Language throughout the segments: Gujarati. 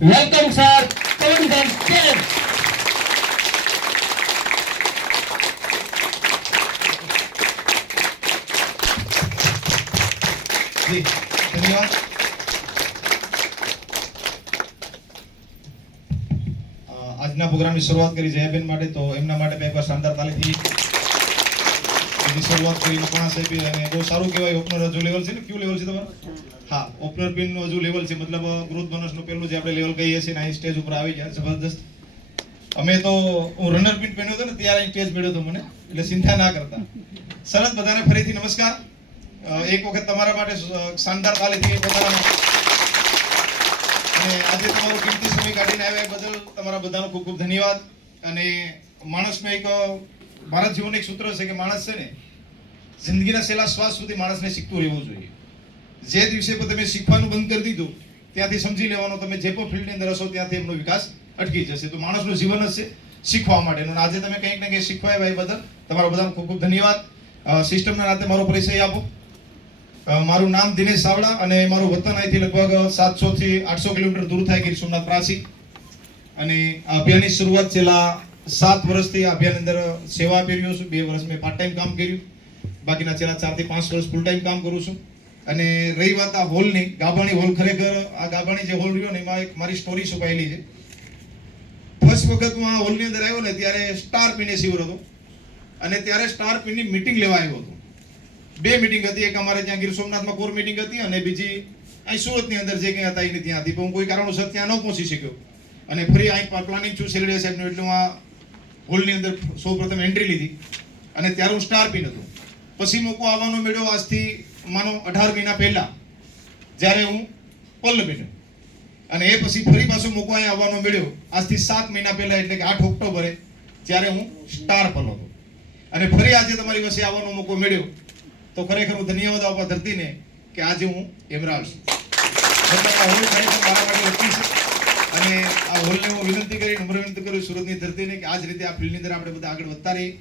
Welcome sir, Pavandan stage. જી ધન્યવાદ. આજના પ્રોગ્રામની શરૂઆત કરી જયાબેન માટે, તો એમના માટે એકવાર શાનદાર તાલીથી શરૂઆત કરી મકવાણા સાહેબે. અને બહુ સારું કહેવાય. ઓપનર હજુ લેવલ છે ને, કયું લેવલ છે તમારું? હા, ઓપનર પિનનું હજુ લેવલ છે, મતલબ ગ્રોથ બોનસનું પહેલું જે આપણે લેવલ કહીએ છીએ ને, અહીં સ્ટેજ ઉપર આવી ગયા જબરદસ્ત. અમે તો હું રનર પિન પહેર્યો હતો ને ત્યારે અહીં સ્ટેજ મળ્યો હતો મને, એટલે ચિંતા ના કરતા. સરસ, બધાને ફરીથી નમસ્કાર. એક વખત તમારા માટે શાનદાર તાલીથી પોતાના અને આજે તમારો કિંમતી સમય કાઢીને આવ્યા એ બદલ તમારા બધાનો ખૂબ ખૂબ ધન્યવાદ. અને માણસનો એક મારા જીવનનું એક સૂત્ર છે કે માણસ છે ને જિંદગીના છેલ્લા શ્વાસ સુધી માણસને શીખતું રહેવું જોઈએ. જે દિવસે પણ તમે શીખવાનું બંધ કરી દીધું ત્યાંથી સમજી લેવાનું તમે જે પણ ફિલ્ડની અંદર હશો ત્યાંથી એમનો વિકાસ અટકી જશે. તો માણસનું જીવન જ છે શીખવા માટેનું. આજે તમે કંઈક ને કંઈક શીખવા આવ્યા એ બદલ તમારા બધાનો ખૂબ ખૂબ ધન્યવાદ. સિસ્ટમના નાતે મારો પરિચય આપો. મારું નામ દિનેશ સાવડા અને મારું વતન અહીંથી લગભગ 700 થી 800 કિલોમીટર દૂર થાય, ગીર સોમનાથ પ્રાસી. અને આ અભિયાનની શરૂઆત છેલ્લા 7 વર્ષથી આ અભિયાન અંદર સેવા આપી રહ્યો છું. 2 વર્ષ મેં પાર્ટ ટાઈમ કામ કર્યું, બાકીના છેલ્લા 4 થી 5 વર્ષ ફૂલ ટાઈમ કામ કરું છું. અને રહી વાત આ હોલની, ગાભાણી હોલ, ખરેખર આ ગાભાણી જે હોલ રહ્યો ને એમાં એક મારી સ્ટોરી છુપાયેલી છે. ફર્સ્ટ વખત હું આ હોલની અંદર આવ્યો ને ત્યારે સ્ટાર પિનેસીવર હતો અને ત્યારે સ્ટાર પિનની મીટિંગ લેવા આવ્યો હતો. 2 મીટિંગ હતી, એક અમારે ત્યાં ગીર સોમનાથમાં કોર મીટિંગ હતી અને બીજી અહીં સુરતની અંદર જે કંઈ હતા એની ત્યાં હતી. પણ હું કોઈ કારણોસર ત્યાં ન પહોંચી શક્યો અને ફરી અહીં પ્લાનિંગ છું સેલેડિયા સાહેબનું, એટલે હું આ હોલની અંદર સૌ પ્રથમ એન્ટ્રી લીધી અને ત્યારે હું સ્ટાર પિન હતો. પછી મોકો આવવાનો મળ્યો આજથી માનો 18 મહિના પહેલા, જ્યારે હું પલ્લ બન્યો. અને એ પછી ફરી પાછો મોકો અહીં આવવાનો મળ્યો આજથી 7 મહિના પહેલા, એટલે કે 8 ઓક્ટોબરે, જ્યારે હું સ્ટાર પલ્લ હતો. અને ફરી આજે તમારી પાસે આવવાનો મોકો મળ્યો તો ખરેખર હું ધન્યવાદ આપવા ધરતીને કે આજે હું એમરાલ્ડ છું. મતલબ આ હોલ ખરેખર મારા માટે લખી છે. અને આ હોલને હું વિનંતી કરી, નમ્ર વિનંતી કરું સુરતની ધરતીને કે આ જ રીતે આ ફિલ્ડની અંદર આપણે બધા આગળ વધતા રહીએ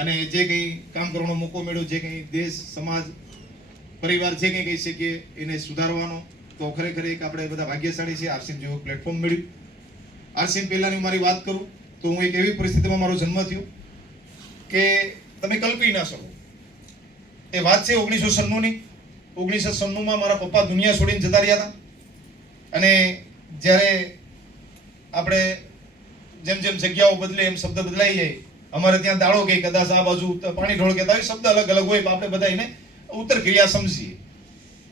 અને જે કંઈ કામ કરવાનો મોકો મળ્યો, જે કંઈ દેશ, સમાજ, પરિવાર જે કંઈ કહી શકીએ એને સુધારવાનો, તો ખરેખર એક આપણે બધા ભાગ્યશાળી છે. આરસીએમ જેવું પ્લેટફોર્મ મળ્યું. આરસીએમ પહેલાની મારી વાત કરું તો હું એક એવી પરિસ્થિતિમાં મારો જન્મ થયો કે તમે કલ્પી ના શકો. એ વાત છે 1996ની. 1996માં મારા પપ્પા દુનિયા છોડીને જતા રહ્યા હતા. અને જ્યારે આપણે જેમ જેમ જગ્યાઓ બદલે એમ શબ્દ બદલાઈ જાય. અમારે ત્યાં દાળો કે કદાચ આ બાજુ પાણી ઢોળ કહેતા હોય, શબ્દ અલગ અલગ હોય, આપણે બધા એને ઉત્તર ક્રિયા સમજીએ.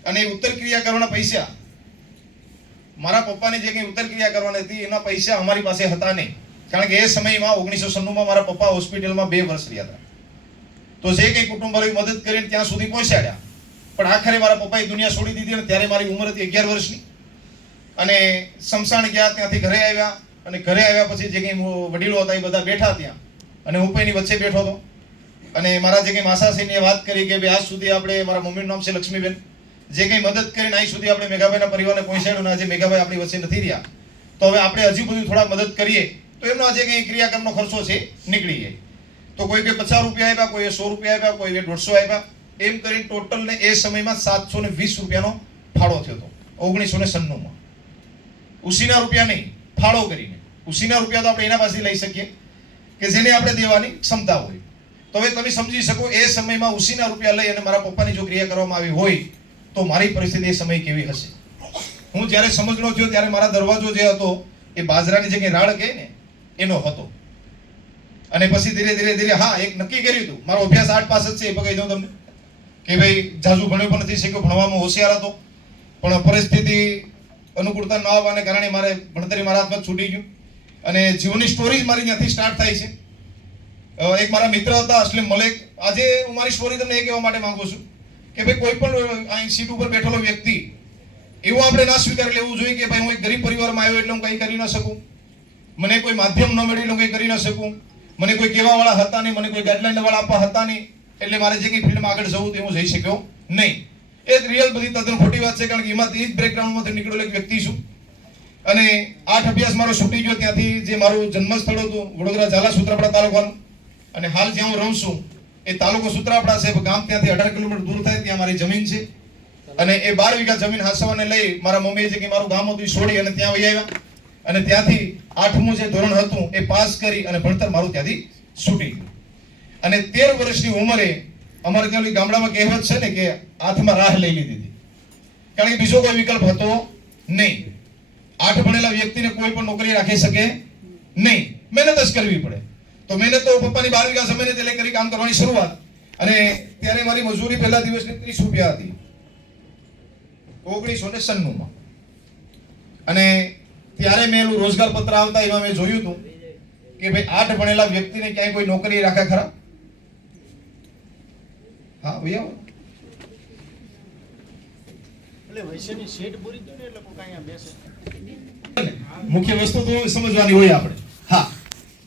અને એ ઉત્તર ક્રિયા કરવાના પૈસા, મારા પપ્પાને જે કંઈ ઉત્તર ક્રિયા કરવાની હતી એના પૈસા અમારી પાસે હતા નહીં. કારણ કે એ સમયમાં 1996માં મારા પપ્પા હોસ્પિટલમાં 2 વર્ષ રહ્યા હતા. તો જે કંઈ કુટુંબવાળી મદદ કરીને ત્યાં સુધી પહોંચાડ્યા. પણ આખરે મારા પપ્પાએ દુનિયા છોડી દીધી અને ત્યારે મારી ઉંમર હતી 11 વર્ષની. અને શમશાન ગયા, ત્યાંથી ઘરે આવ્યા. અને ઘરે આવ્યા પછી જે કંઈ વડીલો હતા એ બધા બેઠા ત્યાં અને હું પણ એની વચ્ચે બેઠો હતો. અને મારા જે કંઈ માસાશ્રીને વાત કરી કે ભાઈ આજ સુધી આપણે, મારા મમ્મીનું નામ છે લક્ષ્મીબેન, જે કંઈ મદદ કરીને અહીં સુધી આપણે મેઘાભાઈના પરિવારને પહોંચાડ્યું ને આજે મેઘાભાઈ આપણી વચ્ચે નથી રહ્યા, તો હવે આપણે હજી બધું થોડા મદદ કરીએ તો એમનો આજે કંઈ ક્રિયાક્રમનો ખર્ચો છે નીકળી જાય. તો કોઈ 50 રૂપિયા આપ્યા, કોઈ 100 રૂપિયા આપ્યા, કોઈ 150 આપ્યા, એમ કરીને ટોટલ ને એ સમયમાં 720 રૂપિયાનો ફાળો થયો હતો 1996માં. ઉસીના રૂપિયા નહીં, ફાળો કરીને. ઉસીના રૂપિયા તો આપણે એના પાસેથી લઈ શકીએ કે જેને આપણે દેવાની ક્ષમતા હોય. તો હવે તમે સમજી શકો એ સમયમાં ઉસીના રૂપિયા લઈ અને મારા પપ્પાની જો ક્રિયા કરવામાં આવી હોય તો મારી પરિસ્થિતિ એ સમય કેવી હશે. હું જ્યારે સમજણો થયો ત્યારે મારા દરવાજો જે હતો એ બાજરાની જે કંઈ રાળ કહે ને એનો હતો. અને પછી ધીરે ધીરે ધીરે હા એક નક્કી કર્યું હતું. મારો અભ્યાસ 8 પાસ જ છે એ કહી દઉં તમને કે ભાઈ જાજુ ભણ્યો પણ નથી શક્યો, ભણવામાં હોશિયાર હતો, પણ પરિસ્થિતિ અનુકૂળતા ન આવવાને કારણે મારે ભણતરી મારા હાથમાં છૂટી ગયું. અને જીવનની સ્ટોરી મારી ત્યાંથી સ્ટાર્ટ થાય છે. એક મારા મિત્ર હતા અસલીમ મલેક. આજે હું મારી સ્ટોરી તમને એ કહેવા માટે માંગુ છું કે ભાઈ કોઈ પણ અહીં સીટ ઉપર બેઠેલો વ્યક્તિ એવું આપણે ના સ્વીકારી લેવું જોઈએ કે ભાઈ હું એક ગરીબ પરિવારમાં આવ્યો એટલે હું કંઈ કરી ન શકું, મને કોઈ માધ્યમ ન મળ્યું એટલે કંઈ કરી ન શકું, મને કોઈ કહેવાવાળા હતા નહીં, મને કોઈ ગાઈડલાઈન વાળા આપવા હતા નહીં, એટલે મારે જે કંઈ ફિલ્ડમાં આગળ જવું તે હું જઈ શક્યો નહીં. એ રિયલ બધી તદ્દન ખોટી વાત છે. કારણ કે એમાંથી જ બેકગ્રાઉન્ડમાંથી નીકળેલો એક વ્યક્તિ છું. અને 8 અભ્યાસ મારો છૂટી ગયો. ત્યાંથી જે મારું જન્મસ્થળ હતું વડોદરા ઝાલા સુત્રાપાડા તાલુકાનું, અને હાલ જ્યાં હું રહું છું એ તાલુકો સુત્રાપાડા છે. ગામ ત્યાંથી 18 કિલોમીટર દૂર થાય, ત્યાં મારી જમીન છે. અને એ 12 વીઘા જમીન હાંસવાને લઈ મારા મમ્મીએ જે કે મારું ગામ હતું એ છોડી અને ત્યાં વહી આવ્યા. અને ત્યાંથી 8મું જે ધોરણ હતું એ પાસ કરી અને ભણતર મારું ત્યાંથી છૂટી ગયું. અને 13 વર્ષની ઉંમરે અમારે ત્યાં ગામડામાં કહેવત છે ને કે હાથમાં રાહ લઈ લીધી હતી, કારણ કે બીજો કોઈ વિકલ્પ હતો નહીં. 8 ભણેલા વ્યક્તિને કોઈ પણ નોકરી રાખી શકે નહીં, મહેનત જ કરવી પડે. તો મહેનત તો પપ્પાની 12 વીઘા જમીને તે કરી કામ કરવાની શરૂઆત. અને ત્યારે મારી મજૂરી પહેલા દિવસની 30 રૂપિયા હતી 1996 માં. અને ત્યારે મેં એનું રોજગાર પત્ર આવતા એમાં મેં જોયું હતું કે ભાઈ 8 ભણેલા વ્યક્તિને ક્યાંય કોઈ નોકરી રાખે ખરા? હા ભૈયા, એટલે વૈશ્યની શેડ પૂરી દો ને એટલે કોઈ અહીંયા બેસે. મુખ્ય વસ્તુ તો સમજવાની હોય આપણે. હા,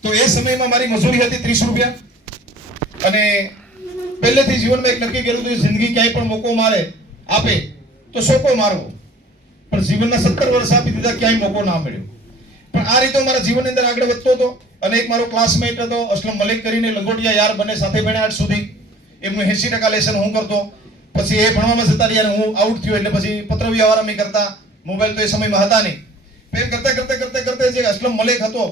તો એ સમયમાં મારી મજૂરી હતી 30 રૂપિયા. અને પહેલેથી જીવનમાં એક નક્કી કર્યું હતું, જિંદગી ક્યાંય પણ મોકો મારે આપે તો સોકો મારવો. પણ જીવનના 17 વર્ષ આપી દીધા, ક્યાંય મોકો ના મળ્યો. પણ આ રીતે મારા જીવનની અંદર આગળ વધતો હતો. અને એક મારો ક્લાસમેટ હતો અસલમ મલિક કરીને, લંગોટિયા યાર, બંને સાથે ભણ્યા 8 સુધી. એમનું 80% લેસન હું કરતો. પછી એ ભણવામાં જતા રહ્યા અને હું આઉટ થયો, એટલે પછી પત્ર વ્યવહાર અમે કરતા. મોબાઈલ તો એ સમયમાં હતા નહીં. એમ કરતા જે અસલમ મલિક હતો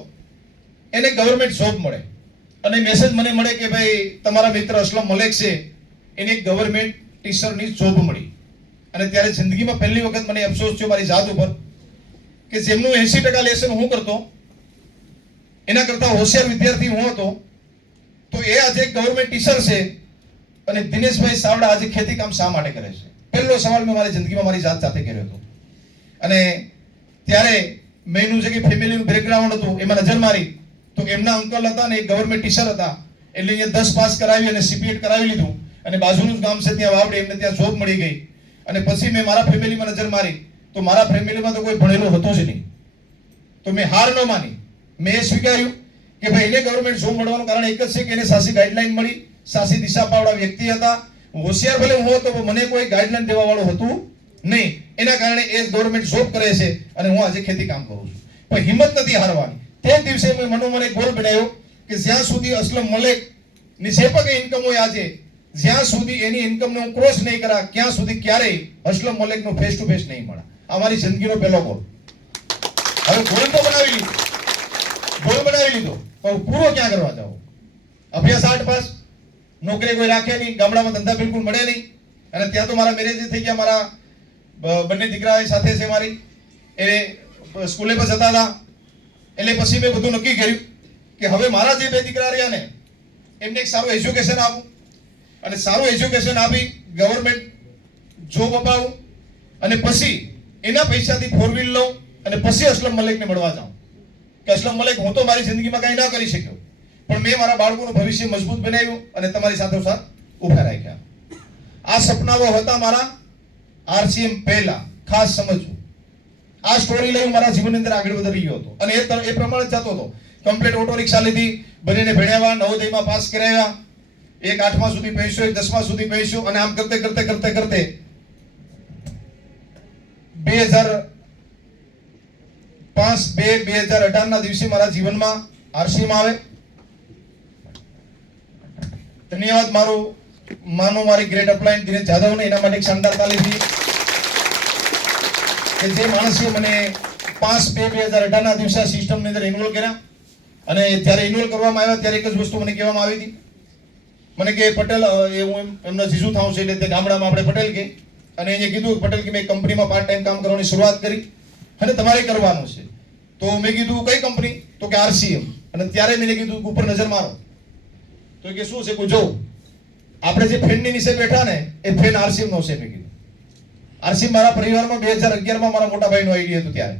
એને ગવર્મેન્ટ જોબ મળે અને મેસેજ મને મળે કે ભાઈ તમારા મિત્ર અસલમ મલિક છે એને એક ગવર્મેન્ટ ટીચરની જોબ મળી. અને ત્યારે જિંદગીમાં પહેલી વખત મને અફસોસ થયો મારી જાત ઉપર કે જેમનું 80% લેસન હું કરતો એના કરતા હોશિયાર વિદ્યાર્થી હું હતો, તો એ આજે એક ગવર્મેન્ટ ટીચર છે. અને દિનેશભાઈ સાવડા આજે ખેતી કામ શા માટે કરે છે? પહેલો સવાલ મેં મારી જિંદગીમાં મારી જાત સાથે કર્યો હતો. અને ત્યારે મેનું જે કે ફેમિલીનું બેકગ્રાઉન્ડ હતું એમાં નજર મારી તો એમના અંકલ હતા ને એક ગવર્મેન્ટ ટીચર હતા, એટલે અહીંયા 10 પાસ કરાવી અને CPET કરાવી લીધું. અને બાજુનું જ ગામ છે ત્યાં વાવડે, એમને ત્યાં જોબ મળી ગઈ. અને પછી મેં મારા ફેમિલીમાં નજર મારી તો મારા ફેમિલીમાં તો કોઈ ભણેલું હતું જ નહીં. તો મેં હાર ન માની, મેં એ સ્વીકાર્યું કે ભાઈ એને ગવર્મેન્ટ જોબ મળવાનું કારણ એક જ છે કે એને સાચી ગાઈડલાઈન મળી, સાચી દિશા પાવડા વ્યક્તિ હતા. હોશિયાર ભલે હું હતો પણ મને કોઈ ગાઈડલાઈન દેવા વાળું હતું નહીં. એના કારણે એ ગવર્મેન્ટ જોબ કરે છે અને હું આજે ખેતી કામ કરું છું. પણ હિંમત નથી હારવાની. તે દિવસે મેં મનોમન એક ગોલ બનાવ્યો કે જ્યાં સુધી અસલમ મલિક ની જે પણ ઇન્કમ હોય આજે, જ્યાં સુધી એની ઇન્કમને હું ક્રોસ નહીં કરા ત્યાં સુધી ક્યારેય અસલમ મલિકનો ફેસ ટુ ફેસ નહીં મળે. આ મારી જિંદગીનો પહેલો ગોલ. હવે ગોલ તો બનાવી લીધો, પણ પૂરો ક્યાં કરવા જાવ? અભ્યાસ 8 પાસ, નોકરી કોઈ રાખે નહીં, ગામડામાં ધંધા બિલકુલ મળે નહીં. અને ત્યાં તો મારા મેરેજ થઈ ગયા, મારા બંને દીકરા સાથે છે મારી, એ સ્કૂલે પર જતા હતા. એટલે પછી મેં બધું નક્કી કર્યું કે હવે મારા જે 2 દીકરા રહ્યા ને એમને એક સારું એજ્યુકેશન આપું અને સારું એજ્યુકેશન આપી ગવર્મેન્ટ જોબ અપાવું અને પછી એના પૈસાથી 4 વ્હીલ લઉં અને પછી અસલમ મલિકને મળવા જાઉં કે અસલમ મલિક, હું તો મારી જિંદગીમાં કંઈ ના કરી શક્યો પણ મેં મારા બાળકોનું ભવિષ્ય મજબૂત બનાવ્યું અને તમારી સાથોસાથ ઊભા રાખ્યા. આ સપનાઓ હતા મારા RCM પહેલા. ખાસ સમજવું, આ સ્ટોરી લઈ મારા જીવનની અંદર આગળ વધી રહ્યો હતો અને એ પ્રમાણે જતો હતો. કમ્પ્લીટ ઓટો રિક્ષા લીધી, બંનેને ભણ્યા, નવોદયમાં પાસ કરાવ્યા. એક 8મા સુધી પહોંચ્યો, એક 10મા સુધી પહોંચ્યો. અને આમ કરતે 2018 ના દિવસે મારા જીવનમાં RCM આવે. ધન્યવાદ મારી ગ્રેટ અપલાઇન દિનેશ જાદવને એના માટે એક શાનદાર તાલીમ કે જે માણસે મને 5/2/2018 ના દિવસે સિસ્ટમની અંદર ઇન્વોલ્વ કર્યા. અને જ્યારે ઇન્વોલ્વ કરવામાં આવ્યા ત્યારે એક જ વસ્તુ મને કહેવામાં આવી હતી, મને કે પટેલ, એ હું એમનો જીજુ થાઉં છે એટલે તે ગામડામાં આપણે પટેલ કે, અને એને કીધું પટેલ કે મેં કંપનીમાં પાર્ટ ટાઈમ કામ કરવાની શરૂઆત કરી અને તમારે કરવાનું છે. તો મેં કીધું કઈ કંપની? તો કે RCM. અને ત્યારે મેં કીધું ઉપર નજર મારો. તો કે શું છે? જો આપણે જે ફેનની નીચે બેઠા ને એ ફેન RCM નો છે. મેં કીધું RCM મારા પરિવારમાં 2011 માં મારા મોટા ભાઈનો આઈડિયા હતો ત્યારે.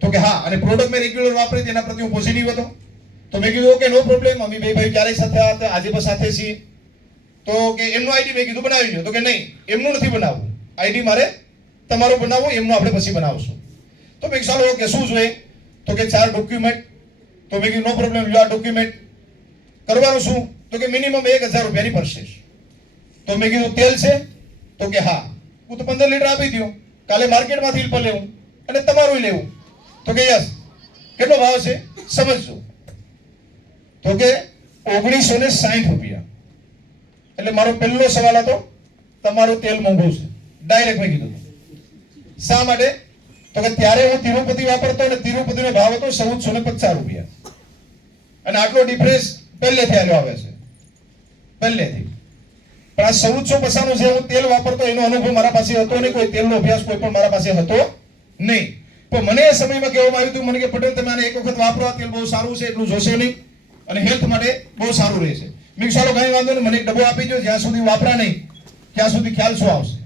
તો કે હા, અને પ્રોડક્ટ મેં રેગ્યુલર વાપરી તેના પ્રતિ હું પોઝિટિવ હતો. તો મેં કીધું ઓકે, નો પ્રોબ્લેમ, અમે બે ભાઈ ક્યારેય સાથે હતા, આજે પણ સાથે છીએ. તો કે એમનો આઈડી મેં કીધું બનાવી લો. તો કે નહીં, એમનું નથી બનાવવું, આઈડી મારે તમારું બનાવવું, એમનું આપણે પછી બનાવશું. તો મેં ચાલો ઓકે, શું જોઈએ? તો કે 4 ડોક્યુમેન્ટ. તો મેં કીધું નો પ્રોબ્લેમ, લો આ ડોક્યુમેન્ટ. કરવાનું શું? તો કે મિનિમમ 1000 રૂપિયાની પરચેસ. તો મેં કીધું તેલ છે? તો કે હા. હું તો 15 લીટર આપી દઉં, કાલે માર્કેટમાંથી પણ લેવું અને તમારું લેવું. તો કે યસ. કેટલો ભાવ છે સમજજો. તો કે 1960 રૂપિયા. એટલે મારો પહેલો સવાલ હતો, તમારું તેલ મોંઘું છે. ડાયરેક્ટ મેં કીધું. શા માટે? તો કે ત્યારે હું તિરુપતિ વાપરતો અને તિરુપતિનો ભાવ હતો 1450 રૂપિયા. અને આટલો ડિફરન્સ પહેલેથી આવ્યો આવે છે, પહેલેથી. પણ આ 1450 જે હું તેલ વાપરતો એનો અનુભવ મારા પાસે હતો નહીં, કોઈ તેલનો અભ્યાસ કોઈ પણ મારા પાસે હતો નહીં. પણ મને એ સમયમાં કહેવામાં આવ્યું હતું, મને કે પટેલ તમે આને એક વખત વાપરો, આ તેલ બહુ સારું છે, એટલું જોશો નહીં અને હેલ્થ માટે બહુ સારું રહેશે. મેં ચાલો કઈ વાંધો નહીં, મને એક ડબ્બો આપી દો, જ્યાં સુધી વાપરા નહીં ત્યાં સુધી ખ્યાલ શું આવશે.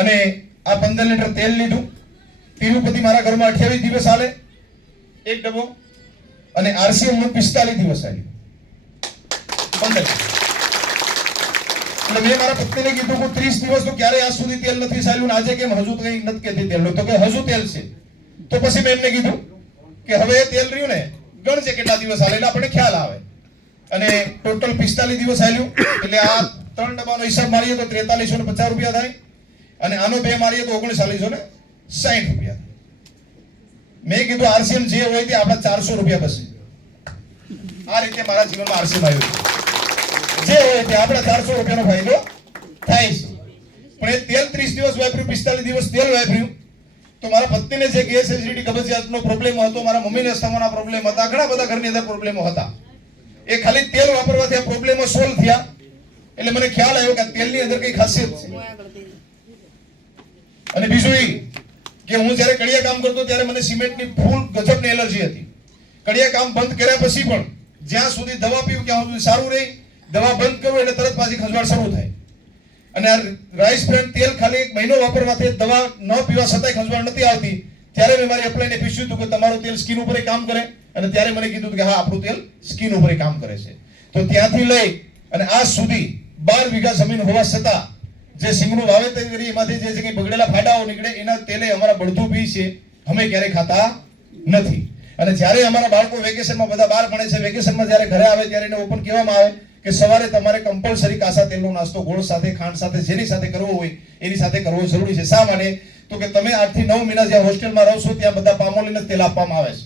અને આ 15 લીટર તેલ લીધું. તિરુપતિ મારા ઘરમાં 28 દિવસ હાલે એક ડબ્બો, અને આરસીએમ 45 દિવસ હાલ્યું 15. એટલે મેં મારા પત્નીને કીધું કે 30 દિવસ તો ક્યારે આજ સુધી તેલ નથી ચાલ્યું ને આજે કેમ હજુ કઈ નથી કહેતી તેલનું? તો કે હજુ તેલ છે. તો પછી મેં એમને કીધું કે હવે એ તેલ રહ્યું ને ગણજે કેટલા દિવસ હાલે એટલે આપણને ખ્યાલ આવે. અને ટોટલ 45 દિવસ હાલ્યું. એટલે આ 3 ડબ્બાનો હિસાબ મારીએ તો 4350 રૂપિયા થાય, અને આનો 2 મારીએ તો 3960 રૂપિયા. મેં કીધું આરસીએમ જે હોય તે આપણા 400 રૂપિયા બસે. આ રીતે મારા જીવનમાં આરસીએમ આવ્યું છે. જે હોય તે આપણા 400 રૂપિયાનો ફાયદો થાય છે. પણ એ તેલ 30 દિવસ વાપર્યું, 45 દિવસ તેલ વાપર્યું, તો મારા પત્નીને જે ગેસ એસિડિટી કબજિયાતનો પ્રોબ્લેમ હતો, મારા મમ્મીને અસ્થમાના પ્રોબ્લેમ હતા, ઘણા બધા ઘરની અંદર પ્રોબ્લેમો હતા. એ ખાલી તેલ વાપરવાથી આ પ્રોબ્લેમો સોલ્વ થયા. એટલે મને ખ્યાલ આવ્યો કે તેલની અંદર કઈ ખાસિયત છે. અને બીજું એ કે હું જ્યારે કડિયા કામ કરતો ત્યારે મને સિમેન્ટની ફૂલ ગજબની એલર્જી હતી. કડિયા કામ બંધ કર્યા પછી પણ જ્યાં સુધી દવા પીવું ત્યાં સુધી સારું રહે, દવા બંધ કરું એટલે તરત પાછી ખંજવાળ શરૂ થાય. અને આ રાઈસ બ્રાન્ડ તેલ ખાલી 1 મહિનો વાપરવાથી દવા ન પીવા છતાંય ખંજવાળ નથી આવતી. ત્યારે મેં મારી અપ્લાયને પૂછ્યું હતું કે તમારું તેલ સ્કિન ઉપર કામ કરે? અને ત્યારે મને કીધું કે હા, આપણું તેલ સ્કિન ઉપર કામ કરે છે. તો ત્યાંથી લઈ અને આજ સુધી 12 વીઘા જમીન હોવા છતાં જે સિંગનું વાવેતર કરી એમાંથી જે કંઈ બગડેલા ફાયદાઓ નીકળે એના તેલે અમારા બળતું પી છે, અમે ક્યારેય ખાતા નથી. અને જ્યારે અમારા બાળકો વેકેશનમાં બધા બહાર ભણે છે, વેકેશનમાં જ્યારે ઘરે આવે ત્યારે એને ઓપન કહેવામાં આવે કે સવારે તમારે કમ્પલસરી કાસા તેલનો નાસ્તો ગોળ સાથે, ખાંડ સાથે, જેની સાથે કરવો હોય એની સાથે કરવો જરૂરી છે. શા માટે? તો કે તમે 8 થી 9 મહિના જ્યાં હોસ્ટેલમાં રહો છો ત્યાં બધા પામોલીન તેલ આપવામાં આવે છે.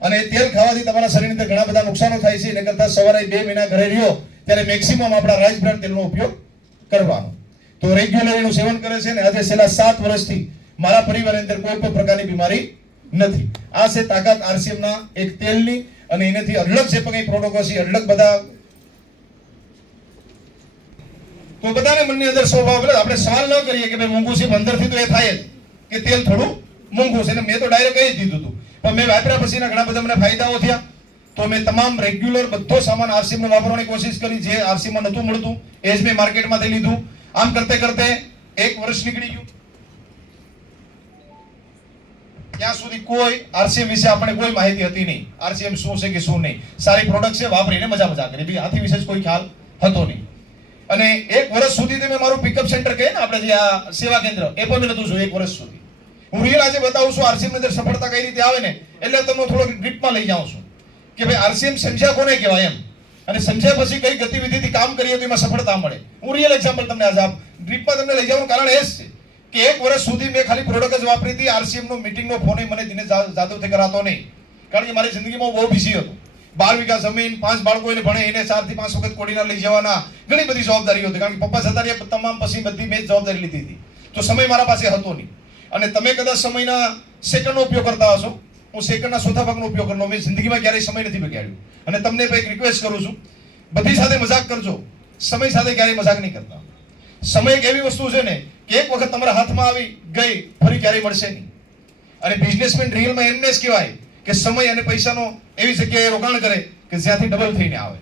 અને એ તેલ ખાવાથી તમારા શરીરની અંદર ઘણા બધા નુકસાનો થાય છે. એને કરતા સવારે 2 મહિના ઘરે રહ્યો ત્યારે મેક્સિમમ આપણા રાઈસ બ્રાન્ડ તેલનો ઉપયોગ કરવાનો. તો રેગ્યુલર એનું સેવન કરે છે ને આજે છેલ્લા 7 વર્ષથી મારા પરિવારની અંદર કોઈ પણ પ્રકારની બીમારી નથી. આ છે તાકાત આરસીએમ ના એક તેલની. અને એનાથી અલગ જે પણ કંઈ પ્રોડક્ટ છે અલગ બધા. તો બધાને મનની અંદર સ્વભાવ એટલે આપણે સવાલ ન કરીએ કે ભાઈ મોંઘું છે, અંદરથી તો એ થાય જ કે તેલ થોડું મોંઘું છે. મેં તો ડાયરેક્ટ કહી દીધું હતું. પણ મેં વાપર્યા પછીના ઘણા બધા મને ફાયદાઓ થયા. તો મેં તમામ રેગ્યુલર બધો સામાન આરસીએમ નો વાપરવાની કોશિશ કરી. જે આરસીએમ માં નહોતું મળતું એ જ મેં માર્કેટમાંથી લીધું. આમ કરતે કરતે 1 વર્ષ નીકળી ગયું. ત્યાં સુધી કોઈ આરસીએમ વિશે આપણે કોઈ માહિતી હતી નહીં. આરસીએમ શું છે કે શું નહીં. સારી પ્રોડક્ટ છે, વાપરીને મજા કરી. બીજી આથી વિશે કોઈ ખ્યાલ હતો નહીં. અને 1 વર્ષ સુધી મેં મારું પિકઅપ સેન્ટર કહે ને આપણે જે આ સેવા કેન્દ્ર એ પણ મેં નતું જોયું 1 વર્ષ સુધી. હું રિયલ આજે બતાવું છું આરસીએમ ની અંદર સફળતા કઈ રીતે આવે ને એટલે તમને થોડો ડીપમાં લઈ જાઉં છું કે ભાઈ આરસીએમ સમજ્યા કોને કહેવાય એમ, અને સમજ્યા પછી કઈ ગતિવિધિથી કામ કરીએ તો એમાં સફળતા મળે. હું રિયલ એક્ઝામ્પલ તમને આજે ડીપમાં તમને લઈ જવાનું કારણ એ જ છે કે 1 વર્ષ સુધી મેં ખાલી પ્રોડક્ટ જ વાપરી હતી. આરસીએમ નો મીટિંગ નો ફોન મને દિને જાદવથી કરાતો નહીં, કારણ કે મારી જિંદગીમાં બહુ બિઝી હતો. 12 વીઘા જમીન, 5 બાળકો એને ભણે, એને 4 થી 5 વખત કોડીના લઈ જવાના, ઘણી બધી જવાબદારીઓ હતી. કારણ કે પપ્પા જતા રહ્યા તમામ પછી બધી મેં જવાબદારી લીધી હતી. તો સમય મારા પાસે હતો નહીં. અને તમે કદાચ સમયના સેકન્ડનો ઉપયોગ કરતા હશો, હું સેકન્ડના ચોથા ભાગનો ઉપયોગ કરલો. મેં જિંદગીમાં ક્યારેય સમય નથી બગાડ્યો. અને તમને એક રિક્વેસ્ટ કરું છું, બધી સાથે મજાક કરજો, સમય સાથે ક્યારેય મજાક નહીં કરતા. સમય એક એવી વસ્તુ છે ને કે એક વખત તમારા હાથમાં આવી ગઈ ફરી ક્યારેય મળશે નહીં. અને બિઝનેસમેન રિયલમાં એમને જ કહેવાય કે સમય અને પૈસાનો એવી જગ્યાએ રોકાણ કરે કે જ્યાંથી ડબલ થઈને આવે.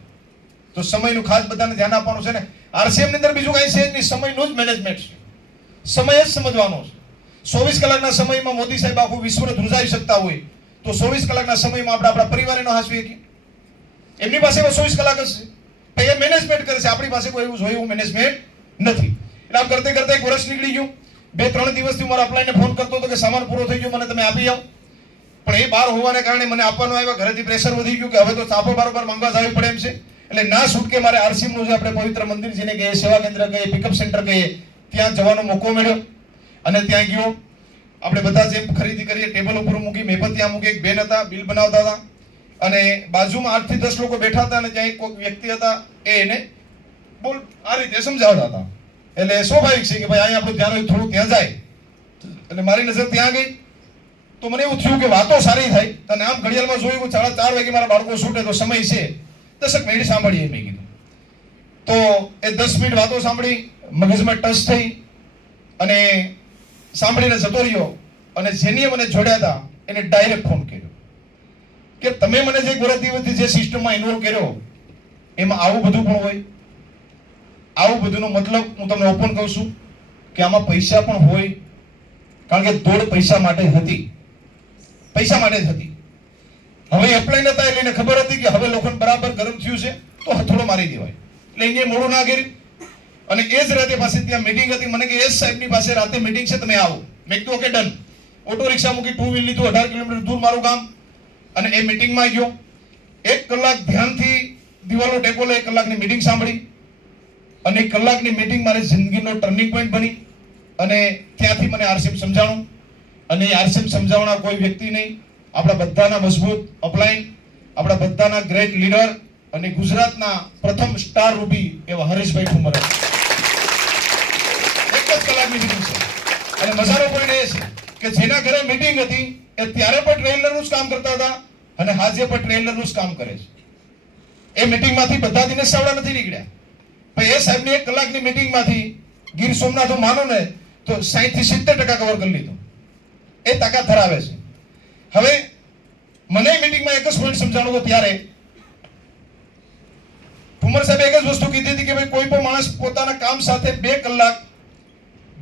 તો સમયનું ખાસ બધાને ધ્યાન આપવાનું છે ને. આરસીએમ ની અંદર બીજું કાંઈ છે જ નહીં, સમયનું જ મેનેજમેન્ટ છે. સમય જ સમજવાનો છે. 24 કલાકના સમયમાં મોદી સાહેબ આખું વિશ્વને ધ્રુજાવી શકતા હોય તો 24 કલાકના સમયમાં આપણે આપણા પરિવારને ન હાંસવી શકીએ? એમની પાસે 24 કલાક જ છે, એ મેનેજમેન્ટ કરે છે. આપણી પાસે કોઈ એવું જોયું એવું મેનેજમેન્ટ નથી. એટલે આમ કરતે કરતે 1 વર્ષ નીકળી ગયું. 2-3 દિવસથી મારા અપ્લાયને ફોન કરતો હતો કે સામાન પૂરો થઈ ગયો, મને તમે આપી આવો. પણ એ બહાર હોવાને કારણે મને આપવાનો આવ્યા. ઘરેથી પ્રેશર વધી ગયું કે હવે તો સાફો બારોબાર માંગવા જવી પડે એમ છે. એટલે ના છૂટકે મારે આરસીએમ નું જે આપણે પવિત્ર મંદિર જેને કહીએ, સેવા કેન્દ્ર કહીએ, પિકઅપ સેન્ટર કહીએ, ત્યાં જવાનો મોકો મળ્યો. અને ત્યાં ગયો. આપણે બધા જેમ ખરીદી કરીએ ટેબલ ઉપર મૂકી, મેં પણ ત્યાં મૂકી. એક બેન હતા, બિલ બનાવતા હતા, અને બાજુમાં 8 થી 10 લોકો બેઠા હતા. અને ત્યાં એક વ્યક્તિ હતા, એ એને બોલ આ રીતે સમજાવતા હતા. એટલે સ્વાભાવિક છે કે ભાઈ અહીંયા આપણું ધ્યાન હોય થોડું ત્યાં જાય. એટલે મારી નજર ત્યાં ગઈ તો મને એવું થયું કે વાતો સારી થાય. અને આમ ઘડિયાળમાં જોયું કે 4:30 વાગે મારા બાળકો છૂટે તો સમય છે, 10 મિનિટ સાંભળીએ મેં કીધું. તો એ 10 મિનિટ વાતો સાંભળી, મગજમાં ટચ થઈ અને સાંભળીને જતો રહ્યો. અને જેની મને જોડ્યા હતા એને ડાયરેક્ટ ફોન કર્યો કે તમે મને જે ગોરા દિવસથી જે સિસ્ટમમાં ઇન્વોલ્વ કર્યો એમાં આવું બધું પણ હોય. આવું બધુંનો મતલબ હું તમને ઓપન કહું છું કે આમાં પૈસા પણ હોય, કારણ કે દોડ પૈસા માટે હતી, પૈસા માટે જ હતી. હવે એપ્લાય નતા એટલે એને ખબર હતી કે હવે લોકોને બરાબર ગરમ થયું છે તો હથોડો મારી દેવાય, એટલે એને મોડું ના કર્યું. અને એ જ રાતે પાસે ત્યાં મીટિંગ હતી. મને કે એસ સાહેબની પાસે રાતે મીટિંગ છે, તમે આવો. મેં કીધું ઓકે ડન. ઓટો રિક્ષા મૂકી, 2 વ્હીલ લીધું, 18 કિલોમીટર દૂર મારું ગામ, અને એ મીટિંગમાં ગયો. 1 કલાક ધ્યાનથી દિવાલો ટેકો લે, 1 કલાકની મીટિંગ સાંભળી. અને 1 કલાકની મીટિંગ મારી જિંદગીનો ટર્નિંગ પોઈન્ટ બની. અને ત્યાંથી મને આરસીએમ સમજાણું. અને એ આરસીએમ સમજાવવાના કોઈ વ્યક્તિ નહીં, આપણા બધાના મજબૂત અપલાઈન, આપણા બધાના ગ્રેટ લીડર અને ગુજરાતના પ્રથમ સ્ટાર રૂબી એવા હરીશભાઈ ઠુમર. 1 જ કલાકની મીટિંગ છે. અને મજાનો પોઈન્ટ એ છે કે જેના ઘરે મીટિંગ હતી એ ત્યારે પણ ટ્રેલરનું જ કામ કરતા હતા અને આજે પણ ટ્રેલરનું જ કામ કરે છે. એ મીટિંગમાંથી બધા દિનેશ ચાવડા નથી નીકળ્યા, પણ એ સાહેબની 1 કલાકની મીટિંગમાંથી ગીર સોમનાથ હું માનું ને તો 60 થી 70% કવર કરી લીધું. એ તાકાત ધરાવે છે. હવે મને મીટિંગમાં એક જ પોઈન્ટ સમજાણો હતો ત્યારે ઠુમર સાહેબે એક જ વસ્તુ કીધી હતી કે ભાઈ કોઈ પણ માણસ પોતાના કામ સાથે 2 કલાક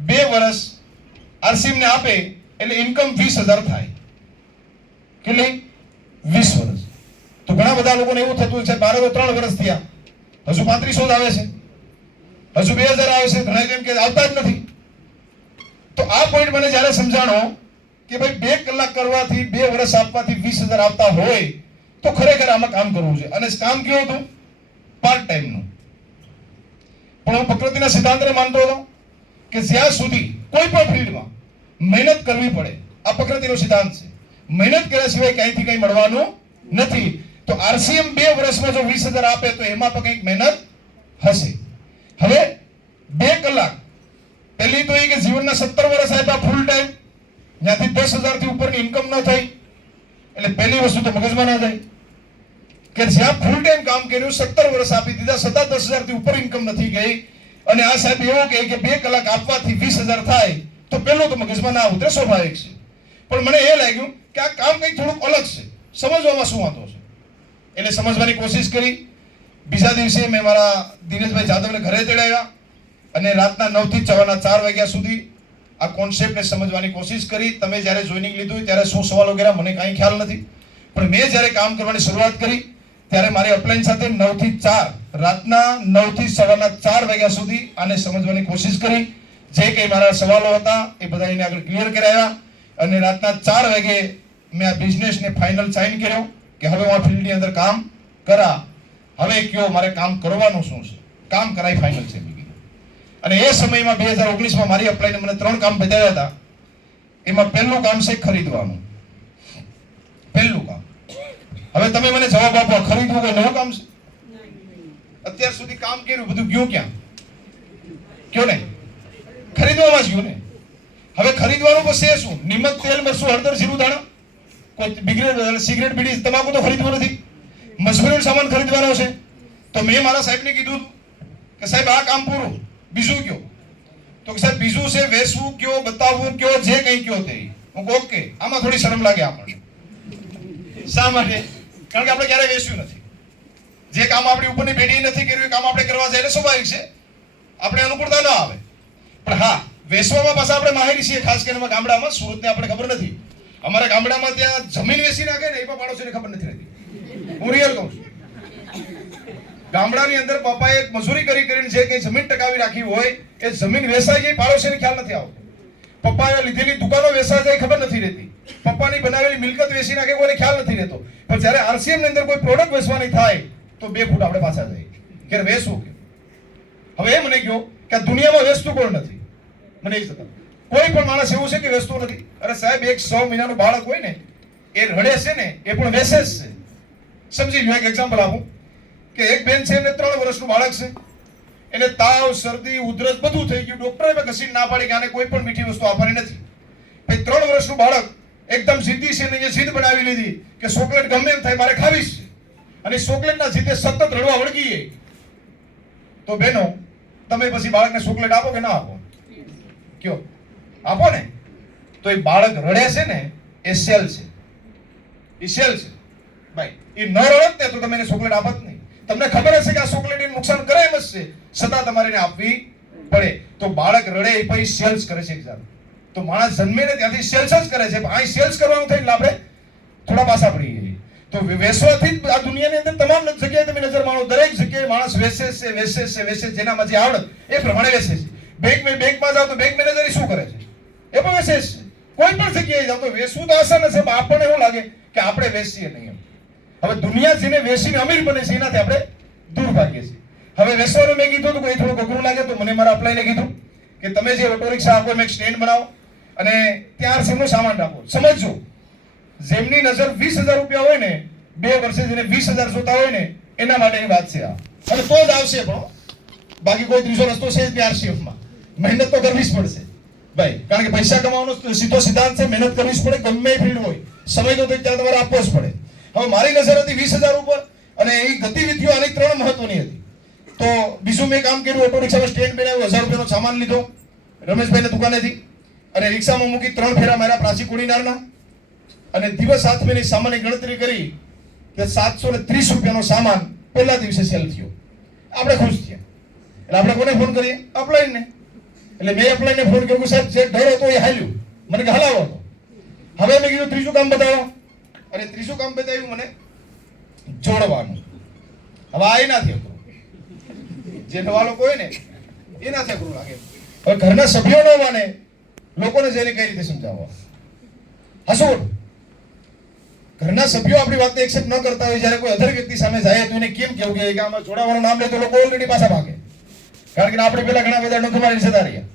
2 વર્ષ આરસીએમ ને આપે એટલે ઇન્કમ 20,000 થાય. કેટલી? 20 વર્ષ. તો ઘણા બધા લોકોને એવું થતું છે 12 તો 3 વર્ષ થયા, હજુ 3500 આવે છે, હજુ 2000 આવે છે, ઘણા એમ કે આવતા જ નથી. તો આ પોઈન્ટ મને જ્યારે સમજાણો કે ભાઈ 2 કલાક કરવાથી 2 વર્ષ આપવાથી 20,000 આવતા હોય તો ખરેખર આમાં કામ કરવું છે. અને કામ કેવું હતું? પાર્ટ ટાઈમ નું. પણ હું પ્રકૃતિના સિદ્ધાંતને માનતો હતો કે જ્યાં સુધી કોઈ પણ ફિલ્ડમાં મહેનત કરવી પડે, આ પ્રકૃતિનો સિદ્ધાંત છે, મહેનત કર્યા સિવાય ક્યાંયથી કંઈ મળવાનું નથી. તો આરસીએમ 2 વર્ષમાં જો 20,000 આપે તો એમાં પણ કંઈક મહેનત હશે. હવે 2 કલાક પહેલી તો એ કે જીવનના 17 વર્ષ આપ્યા ફૂલ ટાઈમ, ત્યાંથી 10,000 થી ઉપરની ઇન્કમ ન થઈ, એટલે પહેલી વસ્તુ તો મગજમાં ના જાય કે જ્યાં ફૂલ ટાઈમ કામ કર્યું, 17 વર્ષ આપી દીધા, છતાં 10,000 થી ઉપર ઇન્કમ નથી ગઈ. અને આ સાહેબ એવું કહે કે 2 કલાક આપવાથી 20,000 થાય તો પહેલું તો મગજમાં ના ઉતરે, સ્વાભાવિક છે. પણ મને એ લાગ્યું કે આ કામ કંઈક થોડુંક અલગ છે, સમજવામાં શું વાંધો છે. એટલે સમજવાની કોશિશ કરી. બીજા દિવસે મેં મારા દિનેશભાઈ જાદવને ઘરે તેડાવ્યા અને રાતના 9 થી સવારના 4 વાગ્યા સુધી આ કોન્સેપ્ટને સમજવાની કોશિશ કરી. તમે જ્યારે જોઈનિંગ લીધું ત્યારે શું સવાલો કર્યા મને કાંઈ ખ્યાલ નથી, પણ મેં જ્યારે કામ કરવાની શરૂઆત કરી ત્યારે મારી અપલાઈન સાથે 9 થી 4 રાતના 9 થી સવારના 4 વાગ્યા સુધી આને સમજવાની કોશિશ કરી. જે કંઈ મારા સવાલો હતા એ બધા એને આગળ ક્લિયર કરાવ્યા. અને રાતના 4 વાગે મેં આ બિઝનેસને ફાઇનલ સાઇન કર્યો કે હવે હું આ ફિલ્ડની અંદર કામ કરા. હવે કયો મારે કામ કરવાનું શું છે, કામ કરાય ફાઇનલ છે. અને એ સમયમાં 2019માં મારી અપ્લાઈને મને 3 કામ બતાવ્યા હતા. એમાં પહેલું કામ છે ખરીદવાનું. પહેલું કામ. હવે તમે મને જવાબ આપો, ખરીદવું કોઈ નવું કામ છે? અત્યાર સુધી કામ કર્યું બધું ગયું ક્યાં? કયો ને? ખરીદવામાં જ ગયું ને. હવે ખરીદવાનું પછી એ શું? નિમક, તેલ, મરચું, હળદર, જીરું, દાણા, કોઈ સિગરેટ, બીડી, તમાકુ તો ખરીદવું નથી. મજબૂરીનો સામાન ખરીદવાનો છે. તો મેં મારા સાહેબને કીધું કે સાહેબ આ કામ પૂરું, બીજું કયો? તો કે સાહેબ બીજું છે વેચવું કયો, બતાવવું કયો, જે કંઈ કયો તે. હું કહું ઓકે. આમાં થોડી શરમ લાગે આપણને. શા માટે? કારણ કે આપણે ક્યારેય વેચ્યું નથી. જે કામ આપણી ઉપરની પેઢીએ નથી કર્યું એ કામ આપણે કરવા જાય એટલે સ્વાભાવિક છે આપણે અનુકૂળતા ન આવે. પણ હા, વેચવામાં પાછા આપણે માહિર છીએ. ખાસ કરીને ગામડામાં, સુરતને આપણે ખબર નથી. અમારા ગામડામાં ત્યાં જમીન વેચી નાખે ને એ પણ પાડોશીને ખબર નથી રહેતી. હું રિયલ કહું છું. ગામડાની અંદર પપ્પાએ મજૂરી કરીને જે કંઈ જમીન ટકાવી રાખી હોય એ જમીન વેચાઈ ગઈ, પાડોશીને ખ્યાલ નથી આવતો. પપ્પાએ લીધેલી દુકાનો વેચાઈ જાય ખબર નથી રહેતી. પપ્પાની બનાવેલી મિલકત વેચી નાખે કોઈને ખ્યાલ નથી રહેતો. પણ જ્યારે આરસીએમ ની અંદર કોઈ પ્રોડક્ટ વેચવાની થાય તો 2 ફૂટ આપણે પાછા જઈએ કે વેચવું કે. હવે એ મને કહ્યું કે દુનિયામાં વેચતું કોણ નથી? મને એ થતા કોઈ પણ માણસ એવું છે કે વેચતું નથી? અરે સાહેબ, એક 100 મહિનાનું બાળક હોય ને એ રડે છે ને એ પણ વેચે જ છે. સમજી લો, એક એક્ઝામ્પલ આપું કે એક બેન છે એને 3 વર્ષનું બાળક છે, એને તાવ, શરદી, ઉધરસ બધું થઈ ગયું. ડોક્ટરે ઘસીને ના પાડી કે આને કોઈ પણ મીઠી વસ્તુ આપવાની નથી. પછી 3 વર્ષનું બાળક એકદમ જિદ્દી છે ને એ જીદ બનાવી લીધી કે ચોકલેટ ગમે એમ થાય મારે ખાવી છે, અને ચોકલેટના જીદે સતત રડવા વળગી ગઈ, તો બહેનો તમે પછી બાળકને ચોકલેટ આપો કે ના આપો? કયો આપો ને? તો એ બાળક રડે છે ને એ સેલ છે, એ સેલ છે ભાઈ. એ ન રડત ને તો તમે એને ચોકલેટ આપત નહીં. તમને ખબર હશે કે આ ચોકલેટ એને નુકસાન કરે એમ જ છે, છતાં તમારે એને આપવી પડે. તો બાળક રડે એ પછી સેલ્સ કરે છે એક્ઝામ. તો માણસ જન્મે ને ત્યાંથી સેલ્સ જ કરે છે, આ સેલ્સ કરવાનું થઈને આપણે થોડા પાછા પડી ગઈએ. તો વેસવાથી આ દુનિયાની અંદર તમામ જગ્યાએ તમે નજર મારો, દરેક જગ્યાએ માણસ વેચે છે, વેચે છે, વેચે છે. જેનામાં જે આવડત એ પ્રમાણે વેચે છે. બેંકમાં જાવ તો બેંક મેનેજર શું કરે છે? એ પણ વેચે છે. કોઈ પણ જગ્યાએ જાવ તો વેચવું તો આસાન છે, આપણને એવું લાગે કે આપણે વેચીએ નહીં એમ. હવે દુનિયા જેને વેચીને અમીર બને છે એનાથી આપણે દૂર ભાગીએ છીએ. હવે વેચવાનું મેં કીધું તો કોઈ થોડું અઘરું લાગે તો મને મારા અપ્લાયને કીધું કે તમે જે ઓટો રિક્ષા આપો એમ એક સ્ટેન્ડ બનાવો અને ત્યાં આરસીએમનો સામાન રાખો. સમજજો, જેમની નજર 20,000 રૂપિયા હોય ને, 2 વર્ષે જેને 20,000 જોતા હોય ને, એના માટેની વાત છે આ. અને તો જ આવશે, પણ બાકી કોઈ ત્રીજો રસ્તો છે જ આરસીએફમાં. મહેનત તો કરવી જ પડશે ભાઈ, કારણ કે પૈસા કમાવાનો સીધો સિદ્ધાંત છે, મહેનત કરવી જ પડે ગમે એ ફિલ્ડ હોય. સમય તો ત્યાં તમારે આપવો જ પડે. હવે મારી નજર હતી 20,000 ઉપર, અને એ ગતિવિધિઓ આની 3 મહત્વની હતી. તો બીજું મેં કામ કર્યું, ઓટો રિક્ષામાં સ્ટેન્ડ બનાવ્યું, 1000 રૂપિયાનો સામાન લીધો રમેશભાઈની દુકાનેથી, અને રિક્ષામાં મૂકી 3 ફેરા માર્યા પ્રાચી કોડીનારના, અને દિવસ 7 મહિને સામાનની ગણતરી કરી કે 730 રૂપિયાનો સામાન પહેલા દિવસે સેલ થયો. આપણે ખુશ થયા. એટલે આપણે કોને ફોન કરીએ? અપ્લાયને. એટલે મેં અપ્લાયને ફોન કર્યો, સાહેબ જે ડર હતો એ હાલ્યું, મને કે હલાવો હતો. હવે મેં કીધું ત્રીજું કામ બતાવો, અને ત્રીજું કામ બતાવ્યું મને જોડવાનું. હવે આ એનાથી અઘરું, જે નવા લોકો હોય ને એનાથી અઘરું લાગે. હવે ઘરના સભ્યો ન માને, લોકોને જઈને કઈ રીતે સમજાવવા? હસોડ ઘરના સભ્યો આપણી વાતને એક્સેપ્ટ ન કરતા હોય, જ્યારે કોઈ અધર વ્યક્તિ સામે જાય તો એને કેમ કહેવું કે આમાં જોડાવાનું નામ લે તો લોકો ઓલરેડી પાછા ભાગે, કારણ કે આપણે પેલા ઘણા બધા ડોક્યુમેન્ટ જતા રહ્યા.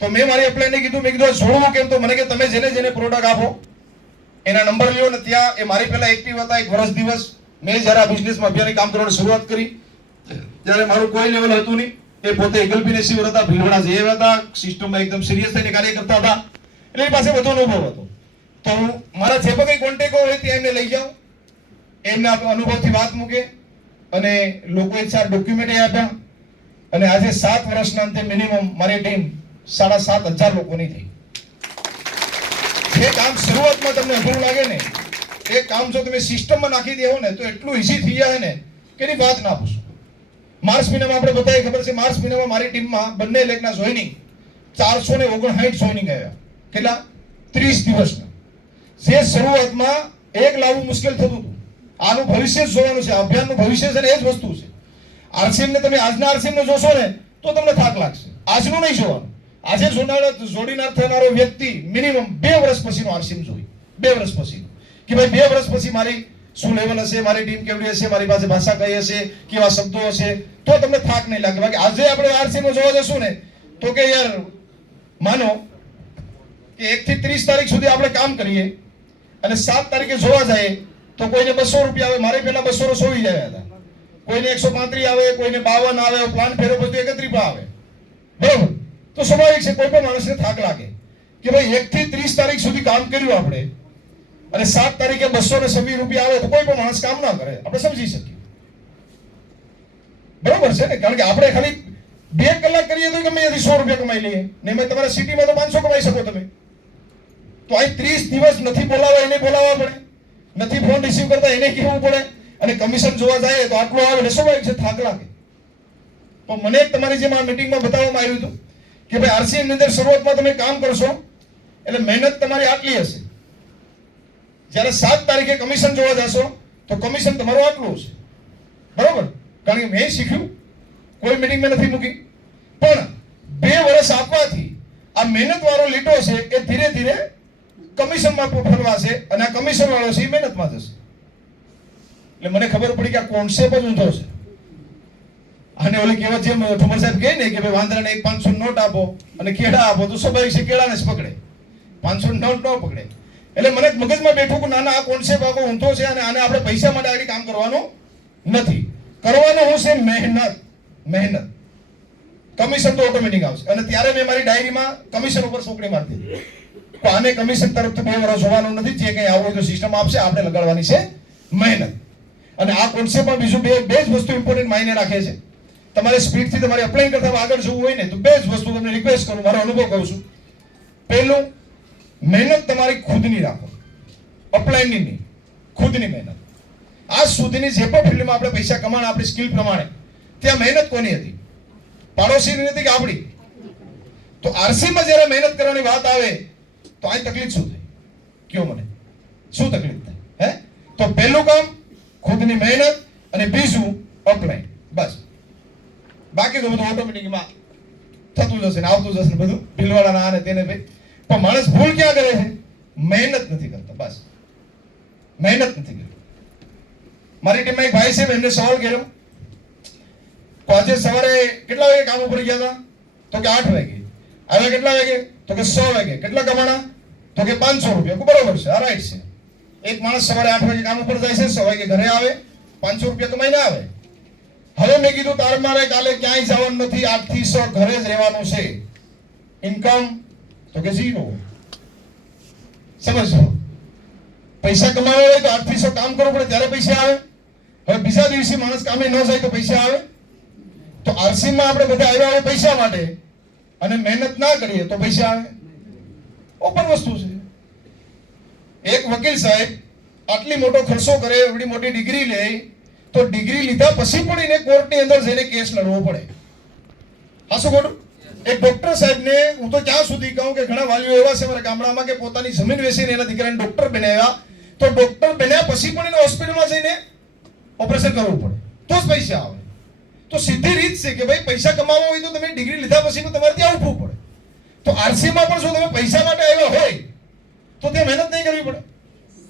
તો મેં મારી અપ્લાયને કીધું, મેં કીધું જોડવું કેમ? તો મને કે તમે જેને જેને પ્રોડક્ટ આપો એના નંબર લ્યો ને ત્યાં એ મારી પહેલા એક્ટિવ હતા. 1 વર્ષ દિવસ મેં જ્યારે આ બિઝનેસમાં અભિયાનની કામ કરવાની શરૂઆત કરી ત્યારે મારું કોઈ લેવલ હતું નહીં. એ પોતે એકલપીને શિવર હતા, ભીલવાડા જે હતા, સિસ્ટમમાં એકદમ સિરિયસ થઈને કાર્ય કરતા હતા, એટલે એ પાસે વધુ અનુભવ હતો. તો હું મારા જે પણ કંઈ કોન્ટેક્ટ હોય ત્યાં એમને લઈ જાઉં, એમના અનુભવથી વાત મૂકે, અને લોકોએ 4 ડોક્યુમેન્ટ આપ્યા, અને આજે 7 વર્ષના અંતે મિનિમમ મારી ટીમ 7,500 લોકોની થઈ. જે કામ શરૂઆતમાં તમને અઘરું લાગે ને, એ કામ જો તમે સિસ્ટમમાં નાખી દેવો ને તો એટલું ઈઝી થઈ જાય ને કે એની વાત ના પૂછો. માર્ચ મહિનામાં આપણે બધાએ ખબર છે, માર્ચ મહિનામાં મારી ટીમમાં બંને લેગના જોઈનિંગ 459 જોઈનિંગ આવ્યા. કેટલા? 30 દિવસના. જે શરૂઆતમાં 1 લાવવું મુશ્કેલ થતું હતું. આનું ભવિષ્ય જ જોવાનું છે, અભિયાનનું ભવિષ્ય છે ને એ જ વસ્તુ છે. આરસીએમ ને તમે આજના આરસીએમ ને જોશો ને તો તમને થાક લાગશે, આજનું નહીં જોવાનું. આજે જોડીનાર થનારો વ્યક્તિ મિનિમમ 2 વર્ષ પછીનો આરસીએમ જોઈ, 2 વર્ષ પછી કે ભાઈ 2 વર્ષ પછી મારી શું લેવલ હશે, મારી ટીમ કેવડી હશે, મારી પાસે ભાષા કઈ હશે, કેવા શબ્દો હશે, તો તમને થાક નહીં લાગે. બાકી આજે આપણે આરસીએમ જોવા જશું ને તો કે યાર માનો કે 1 થી 30 તારીખ સુધી આપણે કામ કરીએ અને 7 તારીખે જોવા જાય તો કોઈને 200 રૂપિયા આવે. મારે પહેલા 200 સોવી જાય હતા, કોઈને 135 આવે, કોઈને 52 આવે, પ્લાન ફેરો પછી 31 આવે. બરોબર? તો સ્વાભાવિક છે કોઈ પણ માણસને થાક લાગે કે ભાઈ 1 થી 30 તારીખ સુધી કામ કર્યું આપણે, અને 7 તારીખે 226 રૂપિયા આવે તો કોઈ પણ માણસ કામ ના કરે. આપણે સમજી શકીએ, બરોબર છે ને? કારણ કે આપણે ખાલી 2 કલાક કરીએ તો ગમે ત્યાંથી 100 રૂપિયા કમાઈ લઈએ. નહીં તમારા સિટીમાં તો 500 કમાઈ શકો તમે. તો અહીં 30 દિવસ નથી બોલાવવા એને બોલાવવા પડે, નથી ફોન રિસીવ કરતા એને કહેવું પડે, અને કમિશન જોવા જાય તો આટલું આવે. સ્વાભાવિક છે થાક લાગે. તો મને તમારી જેમ આ મીટિંગમાં બતાવવામાં આવ્યું હતું કે ભાઈ આરસીએમ ની અંદર શરૂઆતમાં તમે કામ કરશો એટલે મહેનત તમારી આટલી હશે, જ્યારે 7 તારીખે કમિશન જોવા જશો તો કમિશન તમારું આટલું હશે. બરોબર? કારણ કે મેં શીખ્યું, કોઈ મીટિંગ મેં નથી મૂકી, પણ 2 વર્ષ આપવાથી આ મહેનત વાળો લીટો છે એ ધીરે ધીરે કમિશનમાં ફરવાશે, અને આ કમિશન વાળો છે એ મહેનતમાં જશે. એટલે મને ખબર પડી કે આ કોન્સેપ્ટ જ ઊંધો છે. અને ઓલી કહેવત જેમ ઠુમર સાહેબ કહે ને કે ભાઈ વાંદરાને 1 500 નોટ આપો અને કેળા આપો તો સ્વાભાવિક છે કેળાને જ પકડે, 500 નોટ ન પકડે. એટલે મને મગજમાં બેઠું કે ના આ કોન્સેપ્ટ આખો ઊંધો છે, અને આને આપણે પૈસા માટે આગળ કામ કરવાનું નથી. કરવાનું હું છે મહેનત. કમિશન તો ઓટોમેટિક આવશે. અને ત્યારે મેં મારી ડાયરીમાં કમિશન ઉપર સોકડી મારી દીધી. તો આને કમિશન તરફથી 2 વર્ષ હોવાનું નથી. જે કંઈ આવું હોય તો સિસ્ટમ આપશે, આપણે લગાડવાની છે મહેનત. અને આ કોન્સેપ્ટમાં બીજું બે જ વસ્તુ ઇમ્પોર્ટન્ટ માયને રાખે છે. તમારે સ્પીડથી તમારે અપ્લાય કરતા આગળ જવું હોય ને તો 2 જ વસ્તુ તમને રિક્વેસ્ટ કરું, મારો અનુભવ કહું છું. પહેલું, મહેનત તમારી ખુદની રાખો, અપ્લાયની નહીં, ખુદની મહેનત. આજ સુધીની જે પણ ફિલ્ડમાં આપણે પૈસા કમાણા આપણી સ્કિલ પ્રમાણે, ત્યાં મહેનત કોની હતી? પાડોશીની નથી કે આપણી? તો આરસીમાં જ્યારે મહેનત કરવાની વાત આવે તો આ તકલીફ શું થાય? કયો મને, શું તકલીફ થાય? તો પહેલું કામ ખુદની મહેનત, અને બીજું અપ્લાય. બસ, બાકી તો બધું ઓટોમેટિકમાં થતું જશે ને આવતું જશે ને બધું બિલવાળાના આને તેને ભાઈ. પણ માણસ ભૂલ ક્યાં કરે છે? મહેનત નથી કરતા. બસ, મહેનત નથી કરતા. મારી ટીમમાં એક ભાઈ છે, એમને સવાલ કર્યો, તો આજે સવારે કેટલા વાગે કામ ઉપર ગયા હતા? તો કે 8 વાગે. આવ્યા કેટલા વાગે? તો કે 6 વાગે. કેટલા કમાણા? તો કે 500 રૂપિયા. બરોબર છે, આ રાઈટ છે. એક માણસ સવારે 8 વાગે કામ ઉપર જાય છે, 6 વાગે ઘરે આવે, 500 રૂપિયા કમાઈને આવે. હવે મેં કીધું તારે મારે કાલે ક્યાંય જવાનું નથી, 8 થી 6 ઘરે જ રહેવાનું છે. ઇન્કમ? તો કે 0. સમજો, પૈસા કમાવા હોય તો 8 થી 6 કામ કરવું પડે ત્યારે પૈસા આવે. હવે બીજા દિવસે માણસ કામે ન જાય તો પૈસા આવે? તો આરસીમાં આપણે બધા આવ્યા હોય પૈસા માટે, અને મહેનત ના કરીએ તો પૈસા આવે? ઓપન વસ્તુ છે. એક વકીલ સાહેબ આટલી મોટો ખર્ચો કરે, એવડી મોટી ડિગ્રી લે, તો ડિગ્રી લીધા પછી પણ એને કોર્ટની અંદર જઈને કેસ લડવો પડે. હાસું ખોટું? એક ડોક્ટર સાહેબને હું તો ક્યાં સુધી કહું કે ઘણા વાલીઓ એવા છે મારા ગામડામાં કે પોતાની જમીન વેચીને એના દીકરાને ડોક્ટર બનાવ્યા, તો ડોક્ટર બન્યા પછી પણ એને હોસ્પિટલમાં જઈને ઓપરેશન કરવું પડે તો જ પૈસા આવે. તો સીધી રીત છે કે ભાઈ પૈસા કમાવવા હોય તો તમે ડિગ્રી લીધા પછી તમારે ત્યાં ઉઠવું પડે. તો આરસીમાં પણ જો તમે પૈસા માટે આવ્યા હોય તો ત્યાં મહેનત નહીં કરવી પડે.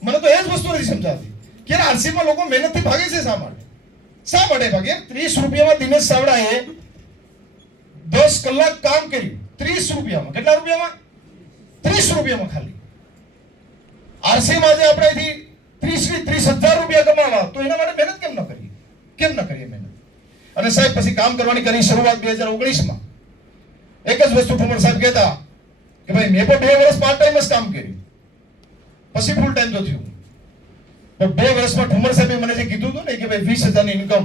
મને તો એ જ વસ્તુ નથી સમજાતી કે આરસીમાં લોકો મહેનતથી ભાગે છે. શા માટે? શા માટે ભાગે? 30 રૂપિયામાં દિનેશ ચાવડાએ 10 કલાક કામ કર્યું. 30 રૂપિયામાં. કેટલા રૂપિયામાં? 30 રૂપિયામાં ખાલી. આરસીમાં જે આપણે અહીંથી 30,000 રૂપિયા કમાવા, તો એના માટે મહેનત કેમ ન કરીએ? કેમ ન કરીએ મહેનત? અને સાહેબ પછી કામ કરવાની કરી શરૂઆત 2019માં. એક જ વસ્તુ ઠુમર સાહેબ કહેતા કે ભાઈ મેં પણ 2 વર્ષ પાર્ટ ટાઈમ જ કામ કર્યું, પછી ફૂલ ટાઈમ તો થયું. તો 2 વર્ષમાં ઠુમર સાહેબે મને જે કીધું હતું ને કે ભાઈ 20,000 ની ઇન્કમ,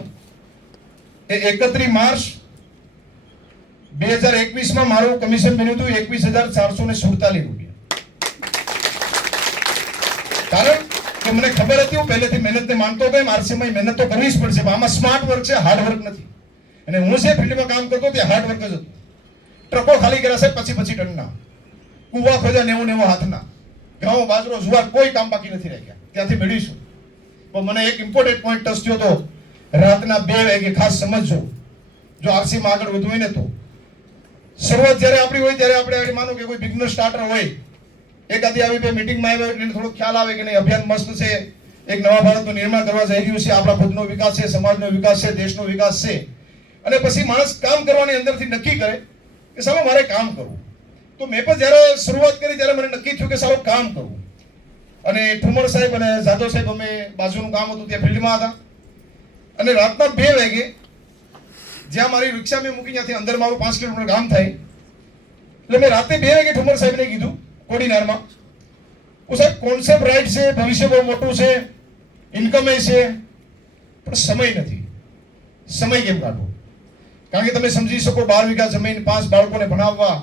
એ 31 માર્ચ 2021માં મારું કમિશન બન્યું હતું 21,447 રૂપિયા. કારણ કે મને ખબર હતી, હું પહેલેથી મહેનતને માનતો હતો, આરસીમાં મહેનત તો કરવી જ પડશે. આમાં સ્માર્ટ વર્ક છે, હાર્ડ વર્ક નથી. અને હું જે ફિલ્ડમાં કામ કરતો તે હાર્ડ વર્ક જ હતું. ટ્રકો ખાલી કર્યા છે 25 ટનના, કુવા ખોદ્યા 90 હાથના, ઘઉં બાજરો જુવાર કોઈ કામ બાકી નથી રાખ્યા. ત્યાંથી મેળવીશું. પણ મને એક ઇમ્પોર્ટન્ટ પોઈન્ટ ટચ થયો હતો રાતના 2 વાગે. ખાસ સમજજો, જો આરસીમાં આગળ વધવું હોય ને તો શરૂઆત જ્યારે આપણી હોય ત્યારે આપણે માનો કે કોઈ બિગનર સ્ટાર્ટર હોય, એકાદી આવી બે મીટિંગમાં આવ્યો એટલે થોડો ખ્યાલ આવે કે નહીં અભિયાન મસ્ત છે, એક નવા ભારતનું નિર્માણ કરવા જઈ રહ્યું છે, આપણા ખુદનો વિકાસ છે, સમાજનો વિકાસ છે, દેશનો વિકાસ છે. અને પછી માણસ કામ કરવાની અંદરથી નક્કી કરે કે સાલો મારે કામ કરવું. તો મેં પણ જ્યારે શરૂઆત કરી ત્યારે મને નક્કી થયું કે સાલો કામ કરવું. અને ઠુમર સાહેબ અને જાદવ સાહેબ અમે બાજુનું કામ હતું ત્યાં ફિલ્ડમાં હતા. અને રાતના 2 વાગે જ્યાં મારી રિક્ષા મેં મૂકી, ત્યાંથી અંદર મારું 5 કિલોમીટર ગામ થાય, એટલે મેં રાતે 2 વાગે ઠુમર સાહેબને કીધું કોડીનારમાં, સાહેબ કોન્સેપ્ટ રાઈટ છે, ભવિષ્ય બહુ મોટું છે, ઇન્કમ એ છે, પણ સમય નથી. સમય કેમ કાઢવો? કારણ કે તમે સમજી શકો 12 વીઘા જમીન, 5 બાળકોને ભણાવવા,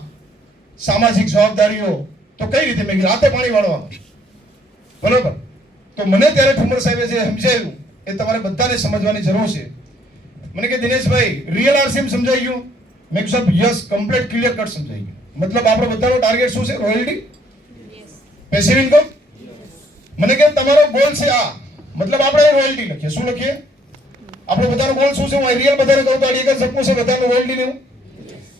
સામાજિક જવાબદારીઓ, તો કઈ રીતે? મેં રાતે પાણી વાળવાનું, બરોબર? તો મને ત્યારે ઠુમર સાહેબે જે સમજાવ્યું એ તમારે બધાને સમજવાની જરૂર છે. મને કે દિનેશભાઈ રિયલ આરસીએમ સમજાઈ ગયું? મેં કીધું સાહેબ યસ, કમ્પ્લીટ ક્લિયર કટ સમજાઈ ગયું. મતલબ આપણો બધાનો ટાર્ગેટ શું છે? Royalty, passive income. મને કે તમારો ગોલ છે આ, મતલબ આપણે રોયલ્ટી લખીએ. શું લખીએ? આપણો બધાનો ગોલ શું છે? હું રિયલ બધાને કહું તો એક જ સપનું છે બધાનો રોયલ્ટી લેવું.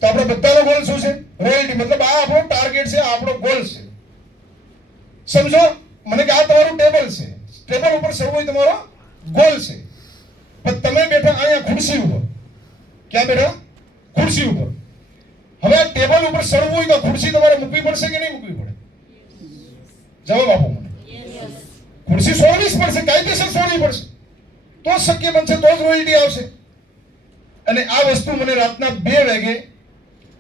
તો આપણો બધાનો ગોલ શું છે? રોયલ્ટી. મતલબ આ આપણો ટાર્ગેટ છે, આ આપણો ગોલ છે. સમજો? મને કે આ તમારું ટેબલ છે, ટેબલ ઉપર સૌ તમારો ગોલ છે. પણ તમે બેઠા અહીંયા ખુરશી ઉપર. ક્યાં બેઠા? ખુરશી ઉપર. હવે આ ટેબલ ઉપર સડવું હોય તો ખુરશી તમારે મૂકવી પડશે કે નહીં મૂકવી પડે? જવાબ આપો મને. ખુરશી છોડવી જ પડશે, કાયદેસર છોડવી પડશે, તો જ શક્ય બનશે, તો જ રોયલ્ટી આવશે. અને આ વસ્તુ મને રાતના 2 વાગે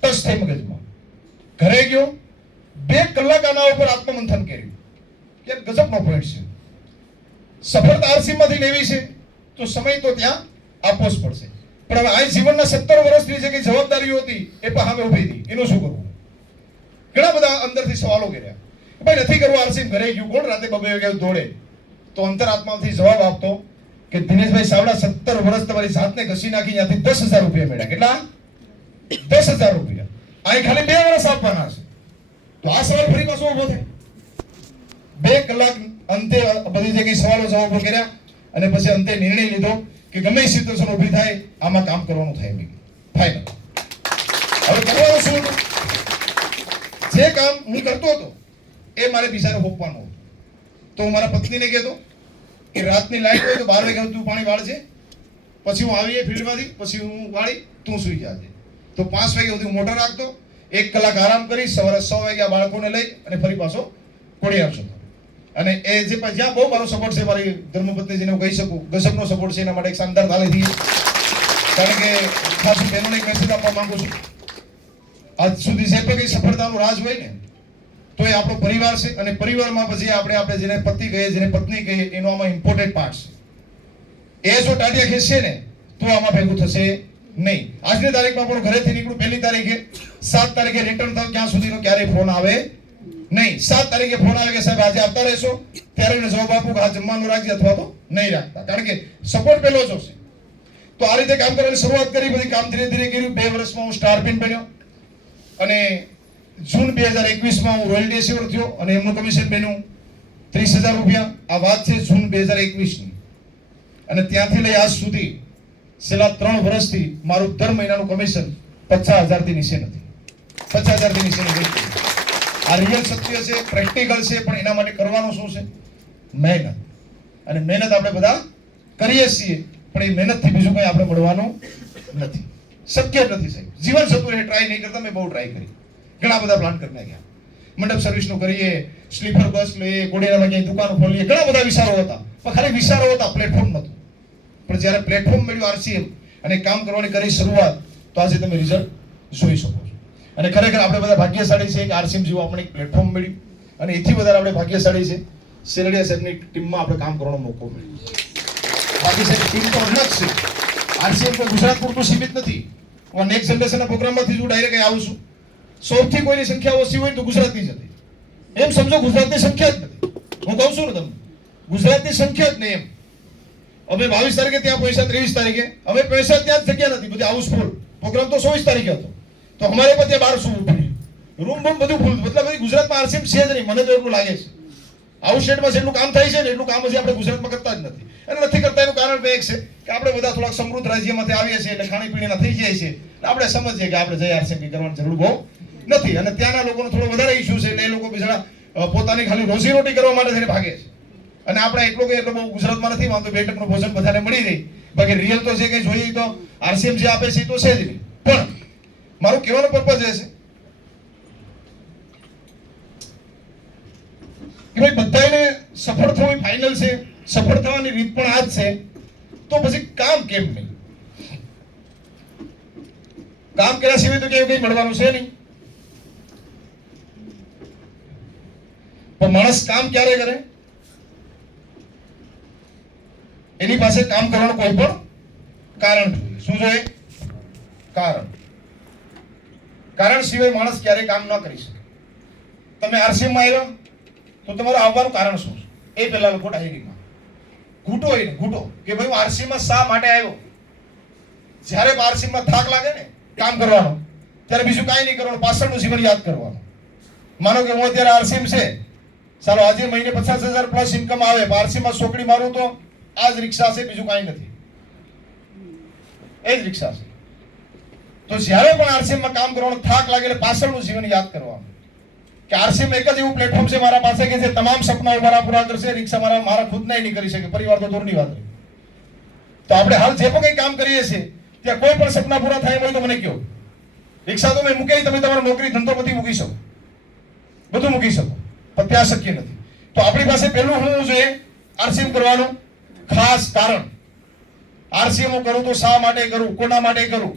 ટચ થઈ મગજમાં. ઘરે ગયો, 2 કલાક આના ઉપર આત્મમંથન કર્યું કે ગજબનો પોઈન્ટ છે. સફળતા આરસી માંથી લેવી છે તો સમય તો ત્યાં આપવો જ પડશે. પણ હવે આ જીવનના 17 વર્ષની જે કઈ જવાબદારીઓ હતી એ પણ સામે ઊભી હતી, એનું શું કરવું? ઘણા બધા અંદરથી સવાલો કર્યા. ભાઈ નથી કરવું આરસી, ઘરે ગયું કોણ રાતે 2 વાગે દોડે? તો અંતરાત્માથી જવાબ આપતો કે દિનેશભાઈ સાવડા 17 વર્ષ તમારી જાતને ઘસી નાખી, ત્યાંથી 10,000 રૂપિયા મળ્યા. કેટલા? 10,000 રૂપિયા. આ ખાલી 2 વર્ષ આપવાના છે. તો આ સવાલ ફરી પાછો ઉભો થાય. 2 કલાક અંતે બધી જગ્યાએ સવાલો જવાબો કર્યા અને પછી અંતે નિર્ણય લીધો કે ગમે એ સિચ્યુએશન ઊભી થાય આમાં કામ કરવાનું થાય. ફાઇનલ. હવે કરવાનું શું હતું? જે કામ હું કરતો હતો એ મારે બીજાને હોપવાનું હતું. તો હું મારા પત્નીને કહેતો કે રાતની લાઈટ હોય તો 12 વાગ્યા તું પાણી વાળજે, પછી હું આવીએ ફિલ્ડમાંથી, પછી હું વાળી, તું સૂઈ જાજે. તો 5 વાગ્યા સુધી હું મોટર રાખતો, 1 કલાક આરામ કરી, સવારે 6 વાગ્યા બાળકોને લઈ અને ફરી પાછો કોડિયાર જતો. અને એ જે જ્યાં બહુ મારો સપોર્ટ છે, મારી ધર્મપત્નીજીને હું કહી શકું, ગજબનો સપોર્ટ છે. એના માટે એક શાનદાર તાળી દઈએ. કારણ કે ખાસ બહેનોને એક મેસેજ આપવા માંગુ છું. આજ સુધી જે પણ કઈ સફળતાનું રાજ હોય ને તો એ આપણો પરિવાર છે. અને પરિવારમાં પછી આપણે જેને પતિ કહીએ, જેને પત્ની કહીએ, એનો આમાં ઇમ્પોર્ટન્ટ પાર્ટ છે. એ જો ટાટિયા ખેંચશે ને તો આમાં ભેગું થશે નહીં. આજની તારીખમાં પણ ઘરેથી નીકળું 1લી તારીખે, 7 તારીખે રિટર્ન થાવ ત્યાં સુધીનો ક્યારેય ફોન આવે નહીં. 7 તારીખે ફોન આવે કે સાહેબ આજે આવતા રહેશો, ત્યારે એને જવાબ આપું કે આ જમવાનું રાખજે અથવા તો નહીં રાખતા. કારણ કે સપોર્ટ પેલો જ હશે. તો આ રીતે કામ કરવાની શરૂઆત કરી. પછી કામ ધીરે ધીરે કર્યું. 2 વર્ષમાં હું સ્ટાર પિન બન્યો અને જૂન 2021માં હું રોયલ્ટી એસીવર થયો અને એમનું કમિશન બન્યું 30,000 રૂપિયા. આ વાત છે જૂન 2021ની. અને ત્યાંથી લઈ આજ સુધી છેલ્લા 3 વર્ષથી મારું દર મહિનાનું કમિશન 50,000 થી નીચે નથી. 50,000 થી નીચે નથી. આ રિયલ સત્ય છે, પ્રેક્ટિકલ છે. પણ એના માટે કરવાનું શું છે? મહેનત. અને મહેનત આપણે બધા કરીએ છીએ, પણ એ મહેનતથી બીજું કંઈ આપણે મળવાનું નથી. શક્ય જ નથી સાહેબ. જીવન સત્વ એ ટ્રાય નહીં કરતા. મેં બહુ ટ્રાય કરી, ઘણા બધા પ્લાન કરી નાખ્યા. મંડપ સર્વિસનું કરીએ, સ્લીપર બસ લઈએ, કોડિયામાં ક્યાંય દુકાન ખોલીએ, ઘણા બધા વિચારો હતા. પણ ખાલી વિચારો હતા, પ્લેટફોર્મ નહોતું. પણ જ્યારે પ્લેટફોર્મ મળ્યું આરસીએમ અને કામ કરવાની કરી શરૂઆત, તો આજે તમે રિઝલ્ટ જોઈ શકો છો. અને ખરેખર આપણે બધા ભાગ્યશાળી છે કે આરસીએમ જેવું આપણે એક પ્લેટફોર્મ મળ્યું. અને એથી વધારે આપણે ભાગ્યશાળી છે સેલડિયા સાહેબની ટીમમાં આપણે કામ કરવાનો મોકો મળ્યો. બાકી સાહેબ ટીમ તો અલગ છે. આરસીએમ કોઈ ગુજરાત પૂરતું સીમિત નથી. હું નેક્સ્ટ જનરેશનના પ્રોગ્રામમાંથી હું ડાયરેક્ટ આવું છું. સૌથી કોઈની સંખ્યા ઓછી હોય તો ગુજરાતની જ હતી. એમ સમજો ગુજરાતની સંખ્યા જ નથી. હું કહું છું ને તમને, ગુજરાતની સંખ્યા જ નહીં. એમ અમે 22 તારીખે ત્યાં પૈસા, 23 તારીખે અમે પૈસા ત્યાં જ જગ્યા નથી, બધી હાઉસફુલ. પ્રોગ્રામ તો 24 તારીખે હતો, તો અમારે પણ ત્યાં 1200 ઉભી રૂમ બૂમ બધું ફૂલ. મતલબ ગુજરાતમાં આરસીએમ છે જ નહીં. મને તો એટલું લાગે છે. આઉટ સ્ટેટમાં જેટલું કામ થાય છે ને એટલું કામ હજી આપણે ગુજરાતમાં કરતા જ નથી. અને નથી કરતા એનું કારણ બે એક છે કે આપણે બધા થોડાક સમૃદ્ધ રાજ્યમાંથી આવીએ છીએ એટલે ખાણીપીણીના થઈ જાય છે. આપણે સમજીએ કે આપણે જઈ આરસીએમ કરવાની જરૂર બહુ નથી. અને ત્યાંના લોકોનો થોડો વધારે ઇશ્યુ છે એટલે એ લોકો બિચારા પોતાની ખાલી રોજીરોટી કરવા માટે થઈને ભાગે છે. અને આપણે એટલું કે એટલો બહુ ગુજરાતમાં નથી વાંધો, 2 ટકનું ભોજન બધાને મળી રહી. બાકી રિયલ તો છે કે જોઈએ તો આરસીએમ જે આપે છે એ તો છે જ નહીં. પણ મારું કહેવાનો પર્પઝ એ છે કે ભાઈ બધાને સફળ થવું ફાઇનલ છે. સફળ થવાની રીત પણ આ જ છે. તો પછી કામ કેમ નહીં? કામ કર્યા સિવાય તો કેવું કંઈ મળવાનું છે નહીં. પણ માણસ કામ ક્યારે કરે? એની પાસે કામ કરવાનું કોઈ પણ કારણ જોઈએ. શું જોઈએ? કારણ. કારણ સિવાય માણસ ક્યારેય કામ ન કરી શકે. તમે આરસીએમમાં આવ્યા તો તમારું આવવાનું કારણ શું છે? એ પહેલા લોકો ડાયરીમાં ઘૂંટો હોય ને ઘૂંટો કે ભાઈ હું આરસીએમમાં શા માટે આવ્યો. જ્યારે આરસીએમમાં થાક લાગે ને કામ કરવાનો, ત્યારે બીજું કાંઈ નહીં કરવાનું, પાછળનું જીવન યાદ કરવાનું. માનો કે હું અત્યારે આરસીએમ છે, ચાલો આજે મહિને 50,000 પ્લસ ઇન્કમ આવે, આરસીએમમાં સોકડી મારું તો આ જ રિક્ષા છે, બીજું કાંઈ નથી. એ જ રિક્ષા છે. તો જ્યારે પણ આરસીએમમાં કામ કરવાનો થાક લાગે એટલે પાછળનું જીવન યાદ કરવાનું કે આરસીએમ એક જ એવું પ્લેટફોર્મ છે મારા પાસે કે જે તમામ સપનાઓ મારા પૂરા કરશે. રિક્ષા મારા ખુદના નહીં કરી શકે, પરિવાર તો દૂરની વાત રહી. તો આપણે હાલ જે પણ કંઈ કામ કરીએ છીએ ત્યાં કોઈ પણ સપના પૂરા થાય હોય તો મને કહો. રિક્ષા તો મેં મૂકી, તમે તમારો નોકરી ધંધો બધી મૂકી શકો, બધું મૂકી શકો, પણ ત્યાં શક્ય નથી. તો આપણી પાસે પહેલું શું જોઈએ? આરસીએમ કરવાનું ખાસ કારણ. આરસીએમ કરું તો શા માટે કરું, કોના માટે કરું?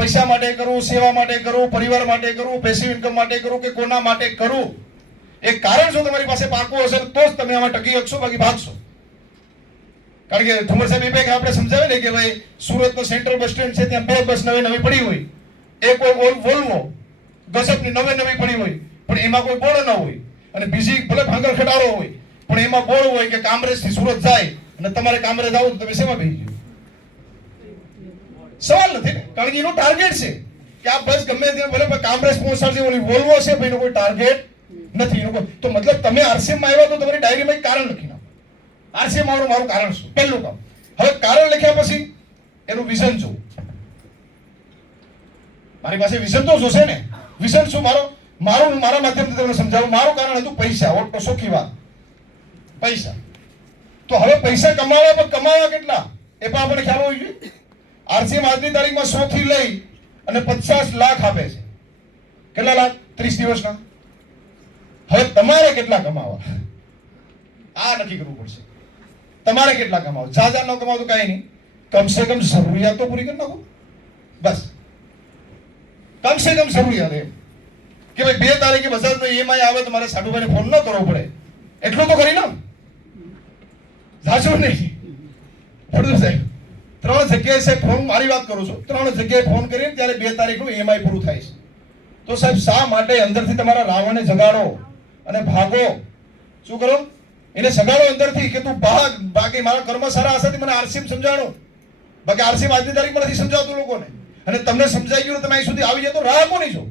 પૈસા માટે કરું, સેવા માટે કરું, પરિવાર માટે કરું, પેસિવ ઇન્કમ માટે કરું કે કોના માટે કરું, એક કારણ જો તમારી પાસે પાકું હશે તો જ તમે આમાં ટકી શકશો, બાકી ભાગશો. કારણ કે ઠુમર સાહેબ એ કંઈક આપણે સમજાવે ને કે ભાઈ સુરતનો સેન્ટ્રલ બસ સ્ટેન્ડ છે, ત્યાં 2 બસ નવી પડી હોય, એક હોય વોલ્વો ગજબની નવી પડી હોય, પણ એમાં કોઈ બોર્ડ ન હોય, અને બીજી ભલે ભાંગર ખટારો હોય પણ એમાં બોર્ડ હોય કે કામરેજ થી સુરત જાય, અને તમારે કામરેજ આવું તો તમે શેમાં બેસી જાઓ? સવાલ નથી ને, કારણ કે એનું ટાર્ગેટ છે કે આ બસ ગમે ત્યાં ભલે કામરેજ પહોંચાડશે, ઓલી વોલ્વો છે ભાઈ, એનો કોઈ ટાર્ગેટ નથી. તો મતલબ તમે આરસીએમ માં આવ્યા તો તમારી ડાયરીમાં એક કારણ લખી નાખો, આરસીએમ મારું કારણ શું, પહેલું કામ. હવે કારણ લખ્યા પછી એનું વિઝન જોવું. મારી પાસે વિઝન તો જોશે ને. વિઝન શું મારા માધ્યમથી તમને સમજાવું. મારું કારણ હતું પૈસા. ઓટો સોખી વાત, પૈસા. તો હવે પૈસા કમાવા કેટલા એ પણ આપણે ખ્યાલ હોવો જોઈએ. આરસીએમ આજની તારીખમાં 100 થી લઈ અને 50 લાખ આપે છે. કેટલા લાખ? 30 દિવસના. હવે તમારે કેટલા કમાવા આ નક્કી કરવું પડશે. તમારે કેટલા કમાવા? જાજા ન કમાવ તો કઈ નહીં, કમસે કમ જરૂરિયાત તો પૂરી કરી નાખો. બસ કમસે કમ જરૂરિયાત એમ કે ભાઈ 2 તારીખે બજાજનો ઈએમઆઈ આવે તો મારે સાડુભાઈને ફોન ન કરવો પડે, એટલું તો કરી નાખ. જાજો નહીં પડતું સાહેબ. 3 જગ્યાએ સાહેબ ફોન, મારી વાત કરું છું, 3 જગ્યાએ ફોન કરીને ત્યારે 2 તારીખનું ઈએમઆઈ પૂરું થાય છે. તો સાહેબ શા માટે અંદરથી તમારા રાવણને જગાડો અને ભાગો? શું કરો? એને સગાડો અંદરથી કે તું ભાગ, બાકી મારા કર્મ સારા હશે મને આરસીએમ સમજાણો. બાકી આરસીએમ આજની તારીખમાં નથી સમજાવતું લોકોને, અને તમને સમજાઈ ગયું તમે અહીં સુધી આવી જાય તો રાહ કોની છો?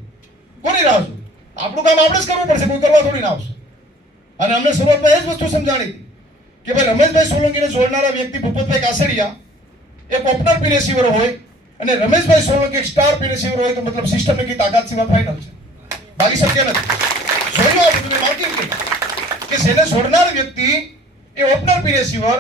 કોની રાહ છો? આપણું કામ આપણે જ કરવું પડશે, કોઈ કરવા થોડી ના આવશે. અને અમને શરૂઆતમાં એ જ વસ્તુ સમજાણી હતી કે ભાઈ રમેશભાઈ સોલંકીને જોડનારા વ્યક્તિ ભૂપતભાઈ કાસડિયા એક ઓપનર પી રિસીવર હોય અને રમેશભાઈ સોલંકી એક સ્ટાર પી રિસીવર હોય તો મતલબ સિસ્ટમની કી તાકાત સિવાય ફાઇનલ છે, બાકી શક્ય નથી. જોયું આ બધું માર્કિંગ કે જેને જોડનાર વ્યક્તિ એ ઓપનર પી રિસીવર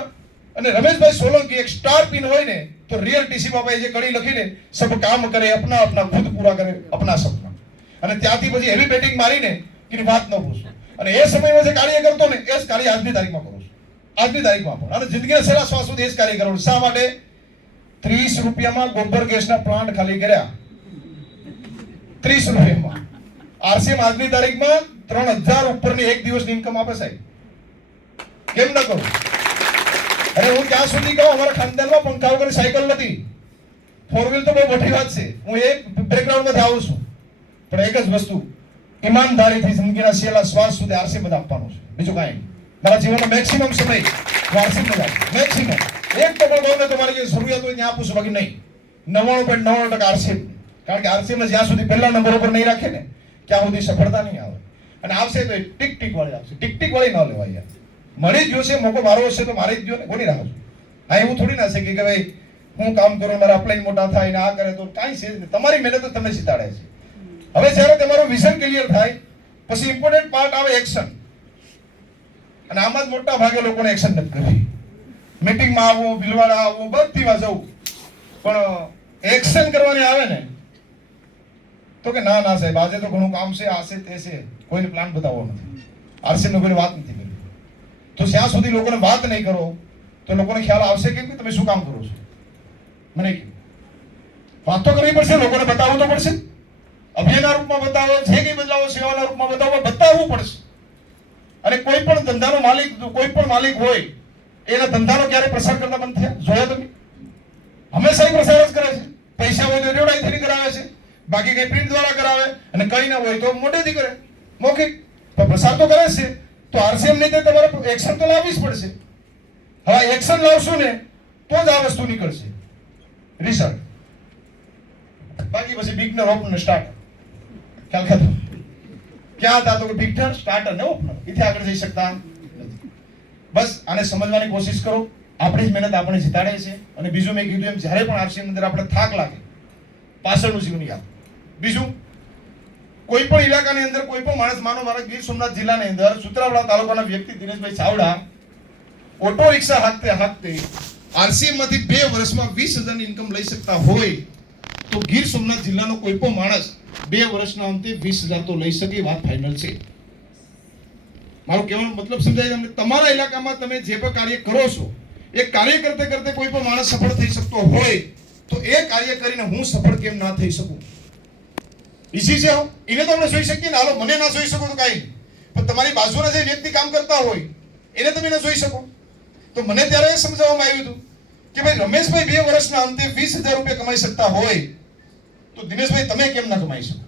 અને રમેશભાઈ સોલંકી એક સ્ટાર પિન હોય ને તો રિયલ ટીસી માં ભાઈ જે કડી લખીને સબ કામ કરે, અપના ખુદ પૂરા કરે અપના સપના. અને ત્યાંથી પછી હેવી બેટિંગ મારીને એની વાત ન પૂછો. અને એ સમયમાં જે કાર્ય કરતો ને એ જ કાર્ય આજની તારીખમાં કરું છું. આજની તારીખમાં પણ અને જિંદગીના છેલ્લા શ્વાસ સુધી એ જ કાર્ય કરું. શા માટે? 30 રૂપિયામાં ગોબર ગેસના પ્લાન્ટ ખાલી કર્યા. 30 રૂપિયામાં આરસીએમ આજની તારીખમાં 3000 ઉપરની એક દિવસની ઇન્કમ આપે સાહેબ. કેમ ન કરું? અને હું ક્યાં સુધી કહું, અમારા ખાનદાનમાં પંખા વગર સાયકલ નથી. 4 વ્હીલ તો બહુ મોટી વાત છે. હું એ બેકગ્રાઉન્ડમાંથી આવું છું, પણ એક જ વસ્તુ, ઈમાનદારીથી જિંદગીના છેલ્લા શ્વાસ સુધી આરસીએમ જ આપવાનું છે, બીજું કાંઈ નહીં. મારા જીવનનો મેક્સિમમ સમય આરસીએમ જ આપું. મેક્સિમમ એક તો પણ કહું ને તમારી જે જરૂરિયાત હોય ત્યાં આપું છું, બાકી નહીં. 99.99% આરસીએમ. કારણ કે આરસીએમ જ્યાં સુધી પહેલા નંબર ઉપર નહીં રાખે ને ત્યાં સુધી સફળતા નહીં આવે. અને આવશે તો ટીક વાળી આવશે. ટીક વાળી ન લેવાય યાર. મળી જ ગયો છે મોકો, મારો હશે તો મારી જ ગયો ને, કોની રાહ છું? હા, એવું થોડી ના છે કે ભાઈ હું કામ કરું, મારા અપ્લાઇન મોટા થાય ને આ કરે તો કાંઈ છે જ નહીં. તમારી મહેનત જ તમને જીતાડે છે. હવે જ્યારે તમારું વિઝન ક્લિયર થાય પછી ઇમ્પોર્ટન્ટ પાર્ટ આવે એક્શન. અને આમાં જ મોટા ભાગે લોકોને એક્શન નથી કરવી. મીટિંગમાં આવવું, ભીલવાડા આવવું, બધી વાર જવું, પણ એક્શન કરવાની આવે ને તો કે ના સાહેબ આજે તો ઘણું કામ છે, આ છે તે છે, કોઈને પ્લાન બતાવવો નથી, આરસીએમ કોઈને વાત નથી કરી. તો જ્યાં સુધી લોકોને વાત નહીં કરો તો લોકોને ખ્યાલ આવશે કે તમે શું કામ કરો છો. મને વાત તો કરવી પડશે, લોકોને બતાવવું તો પડશે. અભિયાનના રૂપમાં બતાવો, જે કંઈ બદલાવો સેવાના રૂપમાં બતાવવું પડશે. અને કોઈ પણ ધંધાનો માલિક, કોઈ પણ માલિક હોય એના ધંધાનો ક્યારે પ્રસાર કરતા બંધ થયા જોયા તમે? હંમેશા પ્રસાર જ કરે છે. પૈસા હોય તો એડવર્ટાઇઝ કરાવે છે, બાકી કઈ પ્રિન્ટ દ્વારા કરાવે, અને કઈ ના હોય તો મોટેથી કરે, મૌખિક. તો પ્રસાર તો કરે છે. તો આરસીએમ ની તમારે એક્શન તો લાવવી જ પડશે. હવે એક્શન લાવશું ને તો જ આ વસ્તુ નીકળશે, રિઝલ્ટ. બાકી પછી બિગનર ઓપનર સ્ટાર્ટર ખ્યાલ ખાતો ક્યાં હતા તો કે બિગનર સ્ટાર્ટર ને ઓપનર એથી આગળ જઈ શકતા નથી. બસ આને સમજવાની કોશિશ કરો. આપણી જ મહેનત આપણે જીતાડે છે. અને બીજું મેં કીધું એમ જ્યારે પણ આરસીએમ અંદર આપણે થાક લાગે પાછળનું જીવન યાદ. બીજું કોઈ પણ ઇલાકાની અંદર કોઈ પણ માણસ, માનો મારા ગીર સોમનાથ જિલ્લાની અંદર સુત્રાવાડા તાલુકાના વ્યક્તિ દિનેશભાઈ ચાવડા ઓટો રિક્ષા હાંકતે આરસીએમ માંથી 2 વર્ષમાં 20,000 ની ઇન્કમ લઈ શકતા હોય તો ગીર સોમનાથ જિલ્લાનો કોઈ પણ માણસ 2 વર્ષના અંતે 20,000 તો લઈ શકે, વાત ફાઇનલ છે. મારો કહેવાનો મતલબ સમજાય તમને? તમારા ઇલાકામાં તમે જે પણ કાર્ય કરો છો એ કાર્ય કરતે કરતે કોઈ પણ માણસ સફળ થઈ શકતો હોય તો એ કાર્ય કરીને હું સફળ કેમ ના થઈ શકું? ઈઝી છે. એને તો આપણે જોઈ શકીએ ને. હાલો, મને ના જોઈ શકો તો કાંઈ નહીં. પણ તમારી બાજુના જે વ્યક્તિ કામ કરતા હોય એને તમે ન જોઈ શકો. તો મને ત્યારે એ સમજાવવામાં આવ્યું હતું કે ભાઈ રમેશભાઈ 2 વર્ષના અંતે 20,000 રૂપિયા કમાઈ શકતા હોય તો દિનેશભાઈ તમે કેમ ના કમાઈ શકો?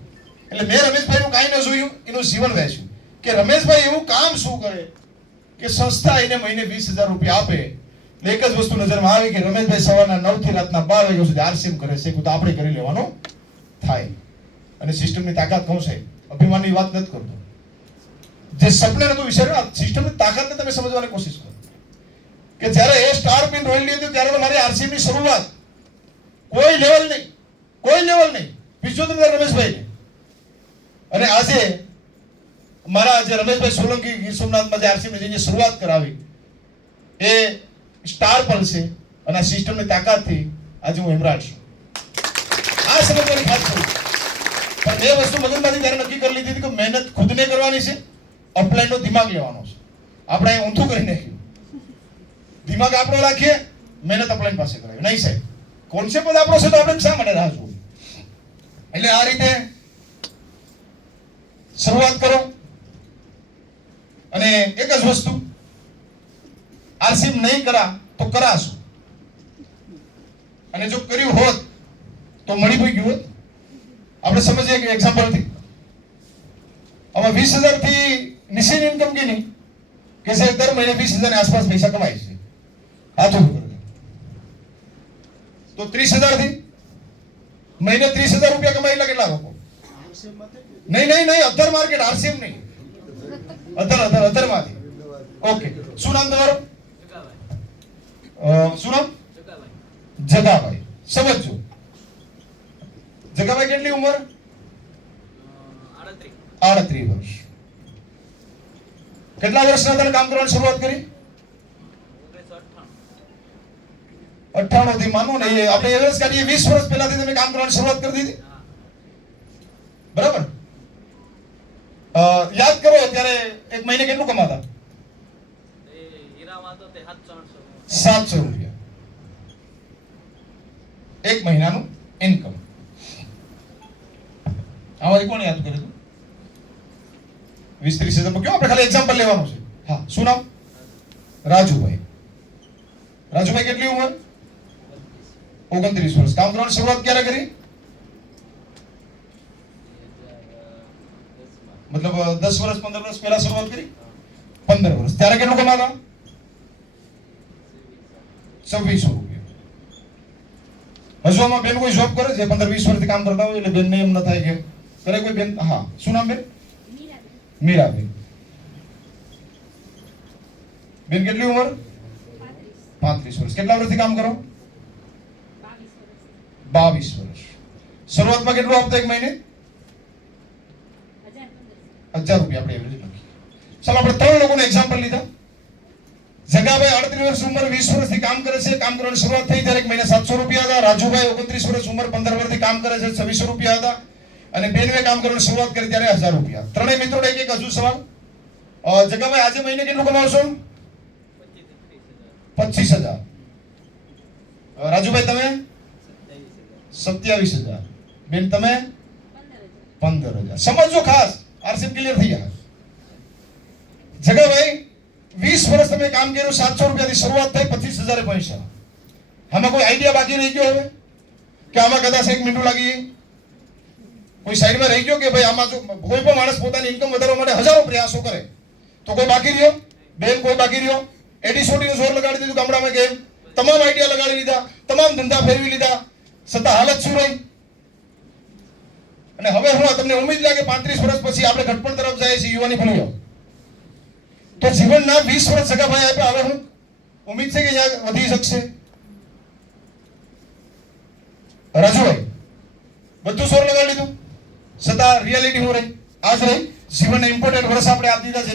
એટલે મેં રમેશભાઈનું કાંઈ ન જોયું, એનું જીવન વહેંચ્યું કે રમેશભાઈ એવું કામ શું કરે કે સંસ્થા એને મહિને 20,000 રૂપિયા આપે. એટલે એક જ વસ્તુ નજરમાં આવી કે રમેશભાઈ સવારના 9 થી રાતના 12 વાગ્યા સુધી આરસીએમ કરે છે. તો આપણે કરી લેવાનો થાય. અને સિસ્ટમની તાકાત કહું છે, અભિમાનની વાત નથી કરતો. જે સપને નતું વિચાર્યું, સિસ્ટમની તાકાતને તમે સમજવાની કોશિશ કરો કે જ્યારે એ સ્ટાર પિન રોઈ લીધું ત્યારે તો મારી આરસીએમ ની શરૂઆત કોઈ લેવલ નહીં. પિછોતેર રમેશભાઈ. અને આજે મારા જે રમેશભાઈ સોલંકી ગીર સોમનાથમાં જે આરસીએમ ની શરૂઆત કરાવી એ સ્ટાર પણ છે. અને આ સિસ્ટમની તાકાતથી આજે હું હેમરાજ છું. આ સમજવાની ખાસ કરું. પણ એ વસ્તુ મગજમાંથી ત્યારે નક્કી કરી લીધી હતી કે મહેનત ખુદને કરવાની છે, અપલાઈનનો દિમાગ લેવાનો છે. આપણે અહીં ઊંધું કરી નાખ્યું. દિમાગ આપણો રાખીએ, મહેનત અપલાઈન પાસે કરાવી. નહીં સાહેબ, કોન્સેપ્ટ આપણો છે તો આપણે શા માટે રાહ જોવી? એટલે આ રીતે શરૂઆત કરો. અને એક જ વસ્તુ, આરસીએમ નહીં કરા તો કરાશું. અને જો કર્યું હોત તો મળી પણ ગયું હોત. આપણે સમજીએ કે એક્ઝામ્પલથી આમાં 20,000 થી નીચેની ઇન્કમ કે નહીં કે સાહેબ દર મહિને 20,000 ની આસપાસ પૈસા કમાય છે. હાથ ઉભું કરી દે. તો 30,000 થી મહિને 30,000 રૂપિયા કમાય એટલે કેટલા લોકો? નહીં, અધર માર્કેટ, આરસીએમ નહીં, અધર માંથી. ઓકે, શું નામ તમારું? શું નામ? જગાભાઈ. સમજજો, જગાભાઈ કેટલી ઉંમર? 38 વર્ષ. કેટલા વર્ષના તમે કામ કરવાની શરૂઆત કરી? 98 થી. માનો ને આપણે એવરેજ કાઢીએ 20 વર્ષ પહેલાથી તમે કામ કરવાની શરૂઆત કરી દીધી. બરાબર? યાદ કરો ત્યારે એક મહિને કેટલું કમાતા? 700 રૂપિયા એક મહિનાનું ઇન્કમ. આમાંથી કોણ યાદ કરે? 20-30,000 કેવું? આપણે ખાલી એક્ઝામ્પલ લેવાનું છે. હા, શું નામ? રાજુભાઈ. રાજુભાઈ કેટલી ઉંમર? 29 વર્ષ. કામ કરવાની શરૂઆત ક્યારે કરી? મતલબ 10 વર્ષ 15 વર્ષ પહેલા શરૂઆત કરી? 15 વર્ષ. ત્યારે કેટલું કમાતા? 2600 રૂપિયા. હજુ આમાં બેન કોઈ જોબ કરે છે 15-20 વર્ષથી કામ કરતા હોય? એટલે બેન ને એમ ન થાય કે કરે કોઈ બેન? હા, શું નામ બેન? મીરાબેન. બેન કેટલી ઉંમર? 35 વર્ષ. કેટલા વર્ષથી કામ કરો? 22 વર્ષ. શરૂઆતમાં કેટલું આપતા એક મહિને? 1000 રૂપિયા આપણે એવરેજ લખીએ. ચાલો, આપણે 3 લોકોને એક્ઝામ્પલ લીધા. જગાભાઈ 38 વર્ષ ઉંમર, 20 વર્ષથી કામ કરે છે. કામ કરવાની શરૂઆત થઈ ત્યારે એક મહિને 700 રૂપિયા હતા. રાજુભાઈ 29 વર્ષ ઉંમર, 15 વર્ષથી કામ કરે છે, 2600 રૂપિયા હતા. અને બેનવે કામ કરવાની શરૂઆત કરી ત્યારે 1000 રૂપિયા. ત્રણેય મિત્રોને એક હજુ સવાલ. જગાભાઈ આજે મહિને કેટલું કમાવશો? 25,000. રાજુભાઈ તમે? 27,000. બેન તમે? 15,000. સમજો ખાસ, આરસીએમ ક્લિયર થઈ ગયા. જગાભાઈ 20 વર્ષ તમે કામ કર્યું, 700 રૂપિયાથી શરૂઆત થઈ, 25,000 પૈસા. આમાં કોઈ આઈડિયા બાકી રહી ગયો હવે કે આમાં કદાચ 1 મિનિટ લાગી? કોઈ સાઈડમાં રહી ગયો કે ભાઈ આમાં જો કોઈ પણ માણસ પોતાની ઇન્કમ વધારવા માટે હજારો પ્રયાસો કરે તો કોઈ બાકી રહ્યો? બેન કોઈ બાકી રહ્યો? એડીસોટીનું જોર લગાડી દીધું ગામડામાં કે તમામ આઈડિયા લગાડી લીધા, તમામ ધંધા ફેરવી લીધા, છતાં હાલત શું રહી? અને હવે હું તમને ઉમ્મીદ લાગે 35 વર્ષ પછી આપણે ઘટપણ તરફ જાય છે, યુવાની ભૂલ્યો તો જીવનના 20 વર્ષ જગાભાઈ આપ્યા. હવે હું ઉમ્મીદ છે કે અહીંયા વધી શકશે. રાજુભાઈ બધું સોર લગાડી લીધું, છતાં રિયાલિટી હું રહી? આજ રહી. જીવનના ઇમ્પોર્ટન્ટ વર્ષ આપણે આપી દીધા છે.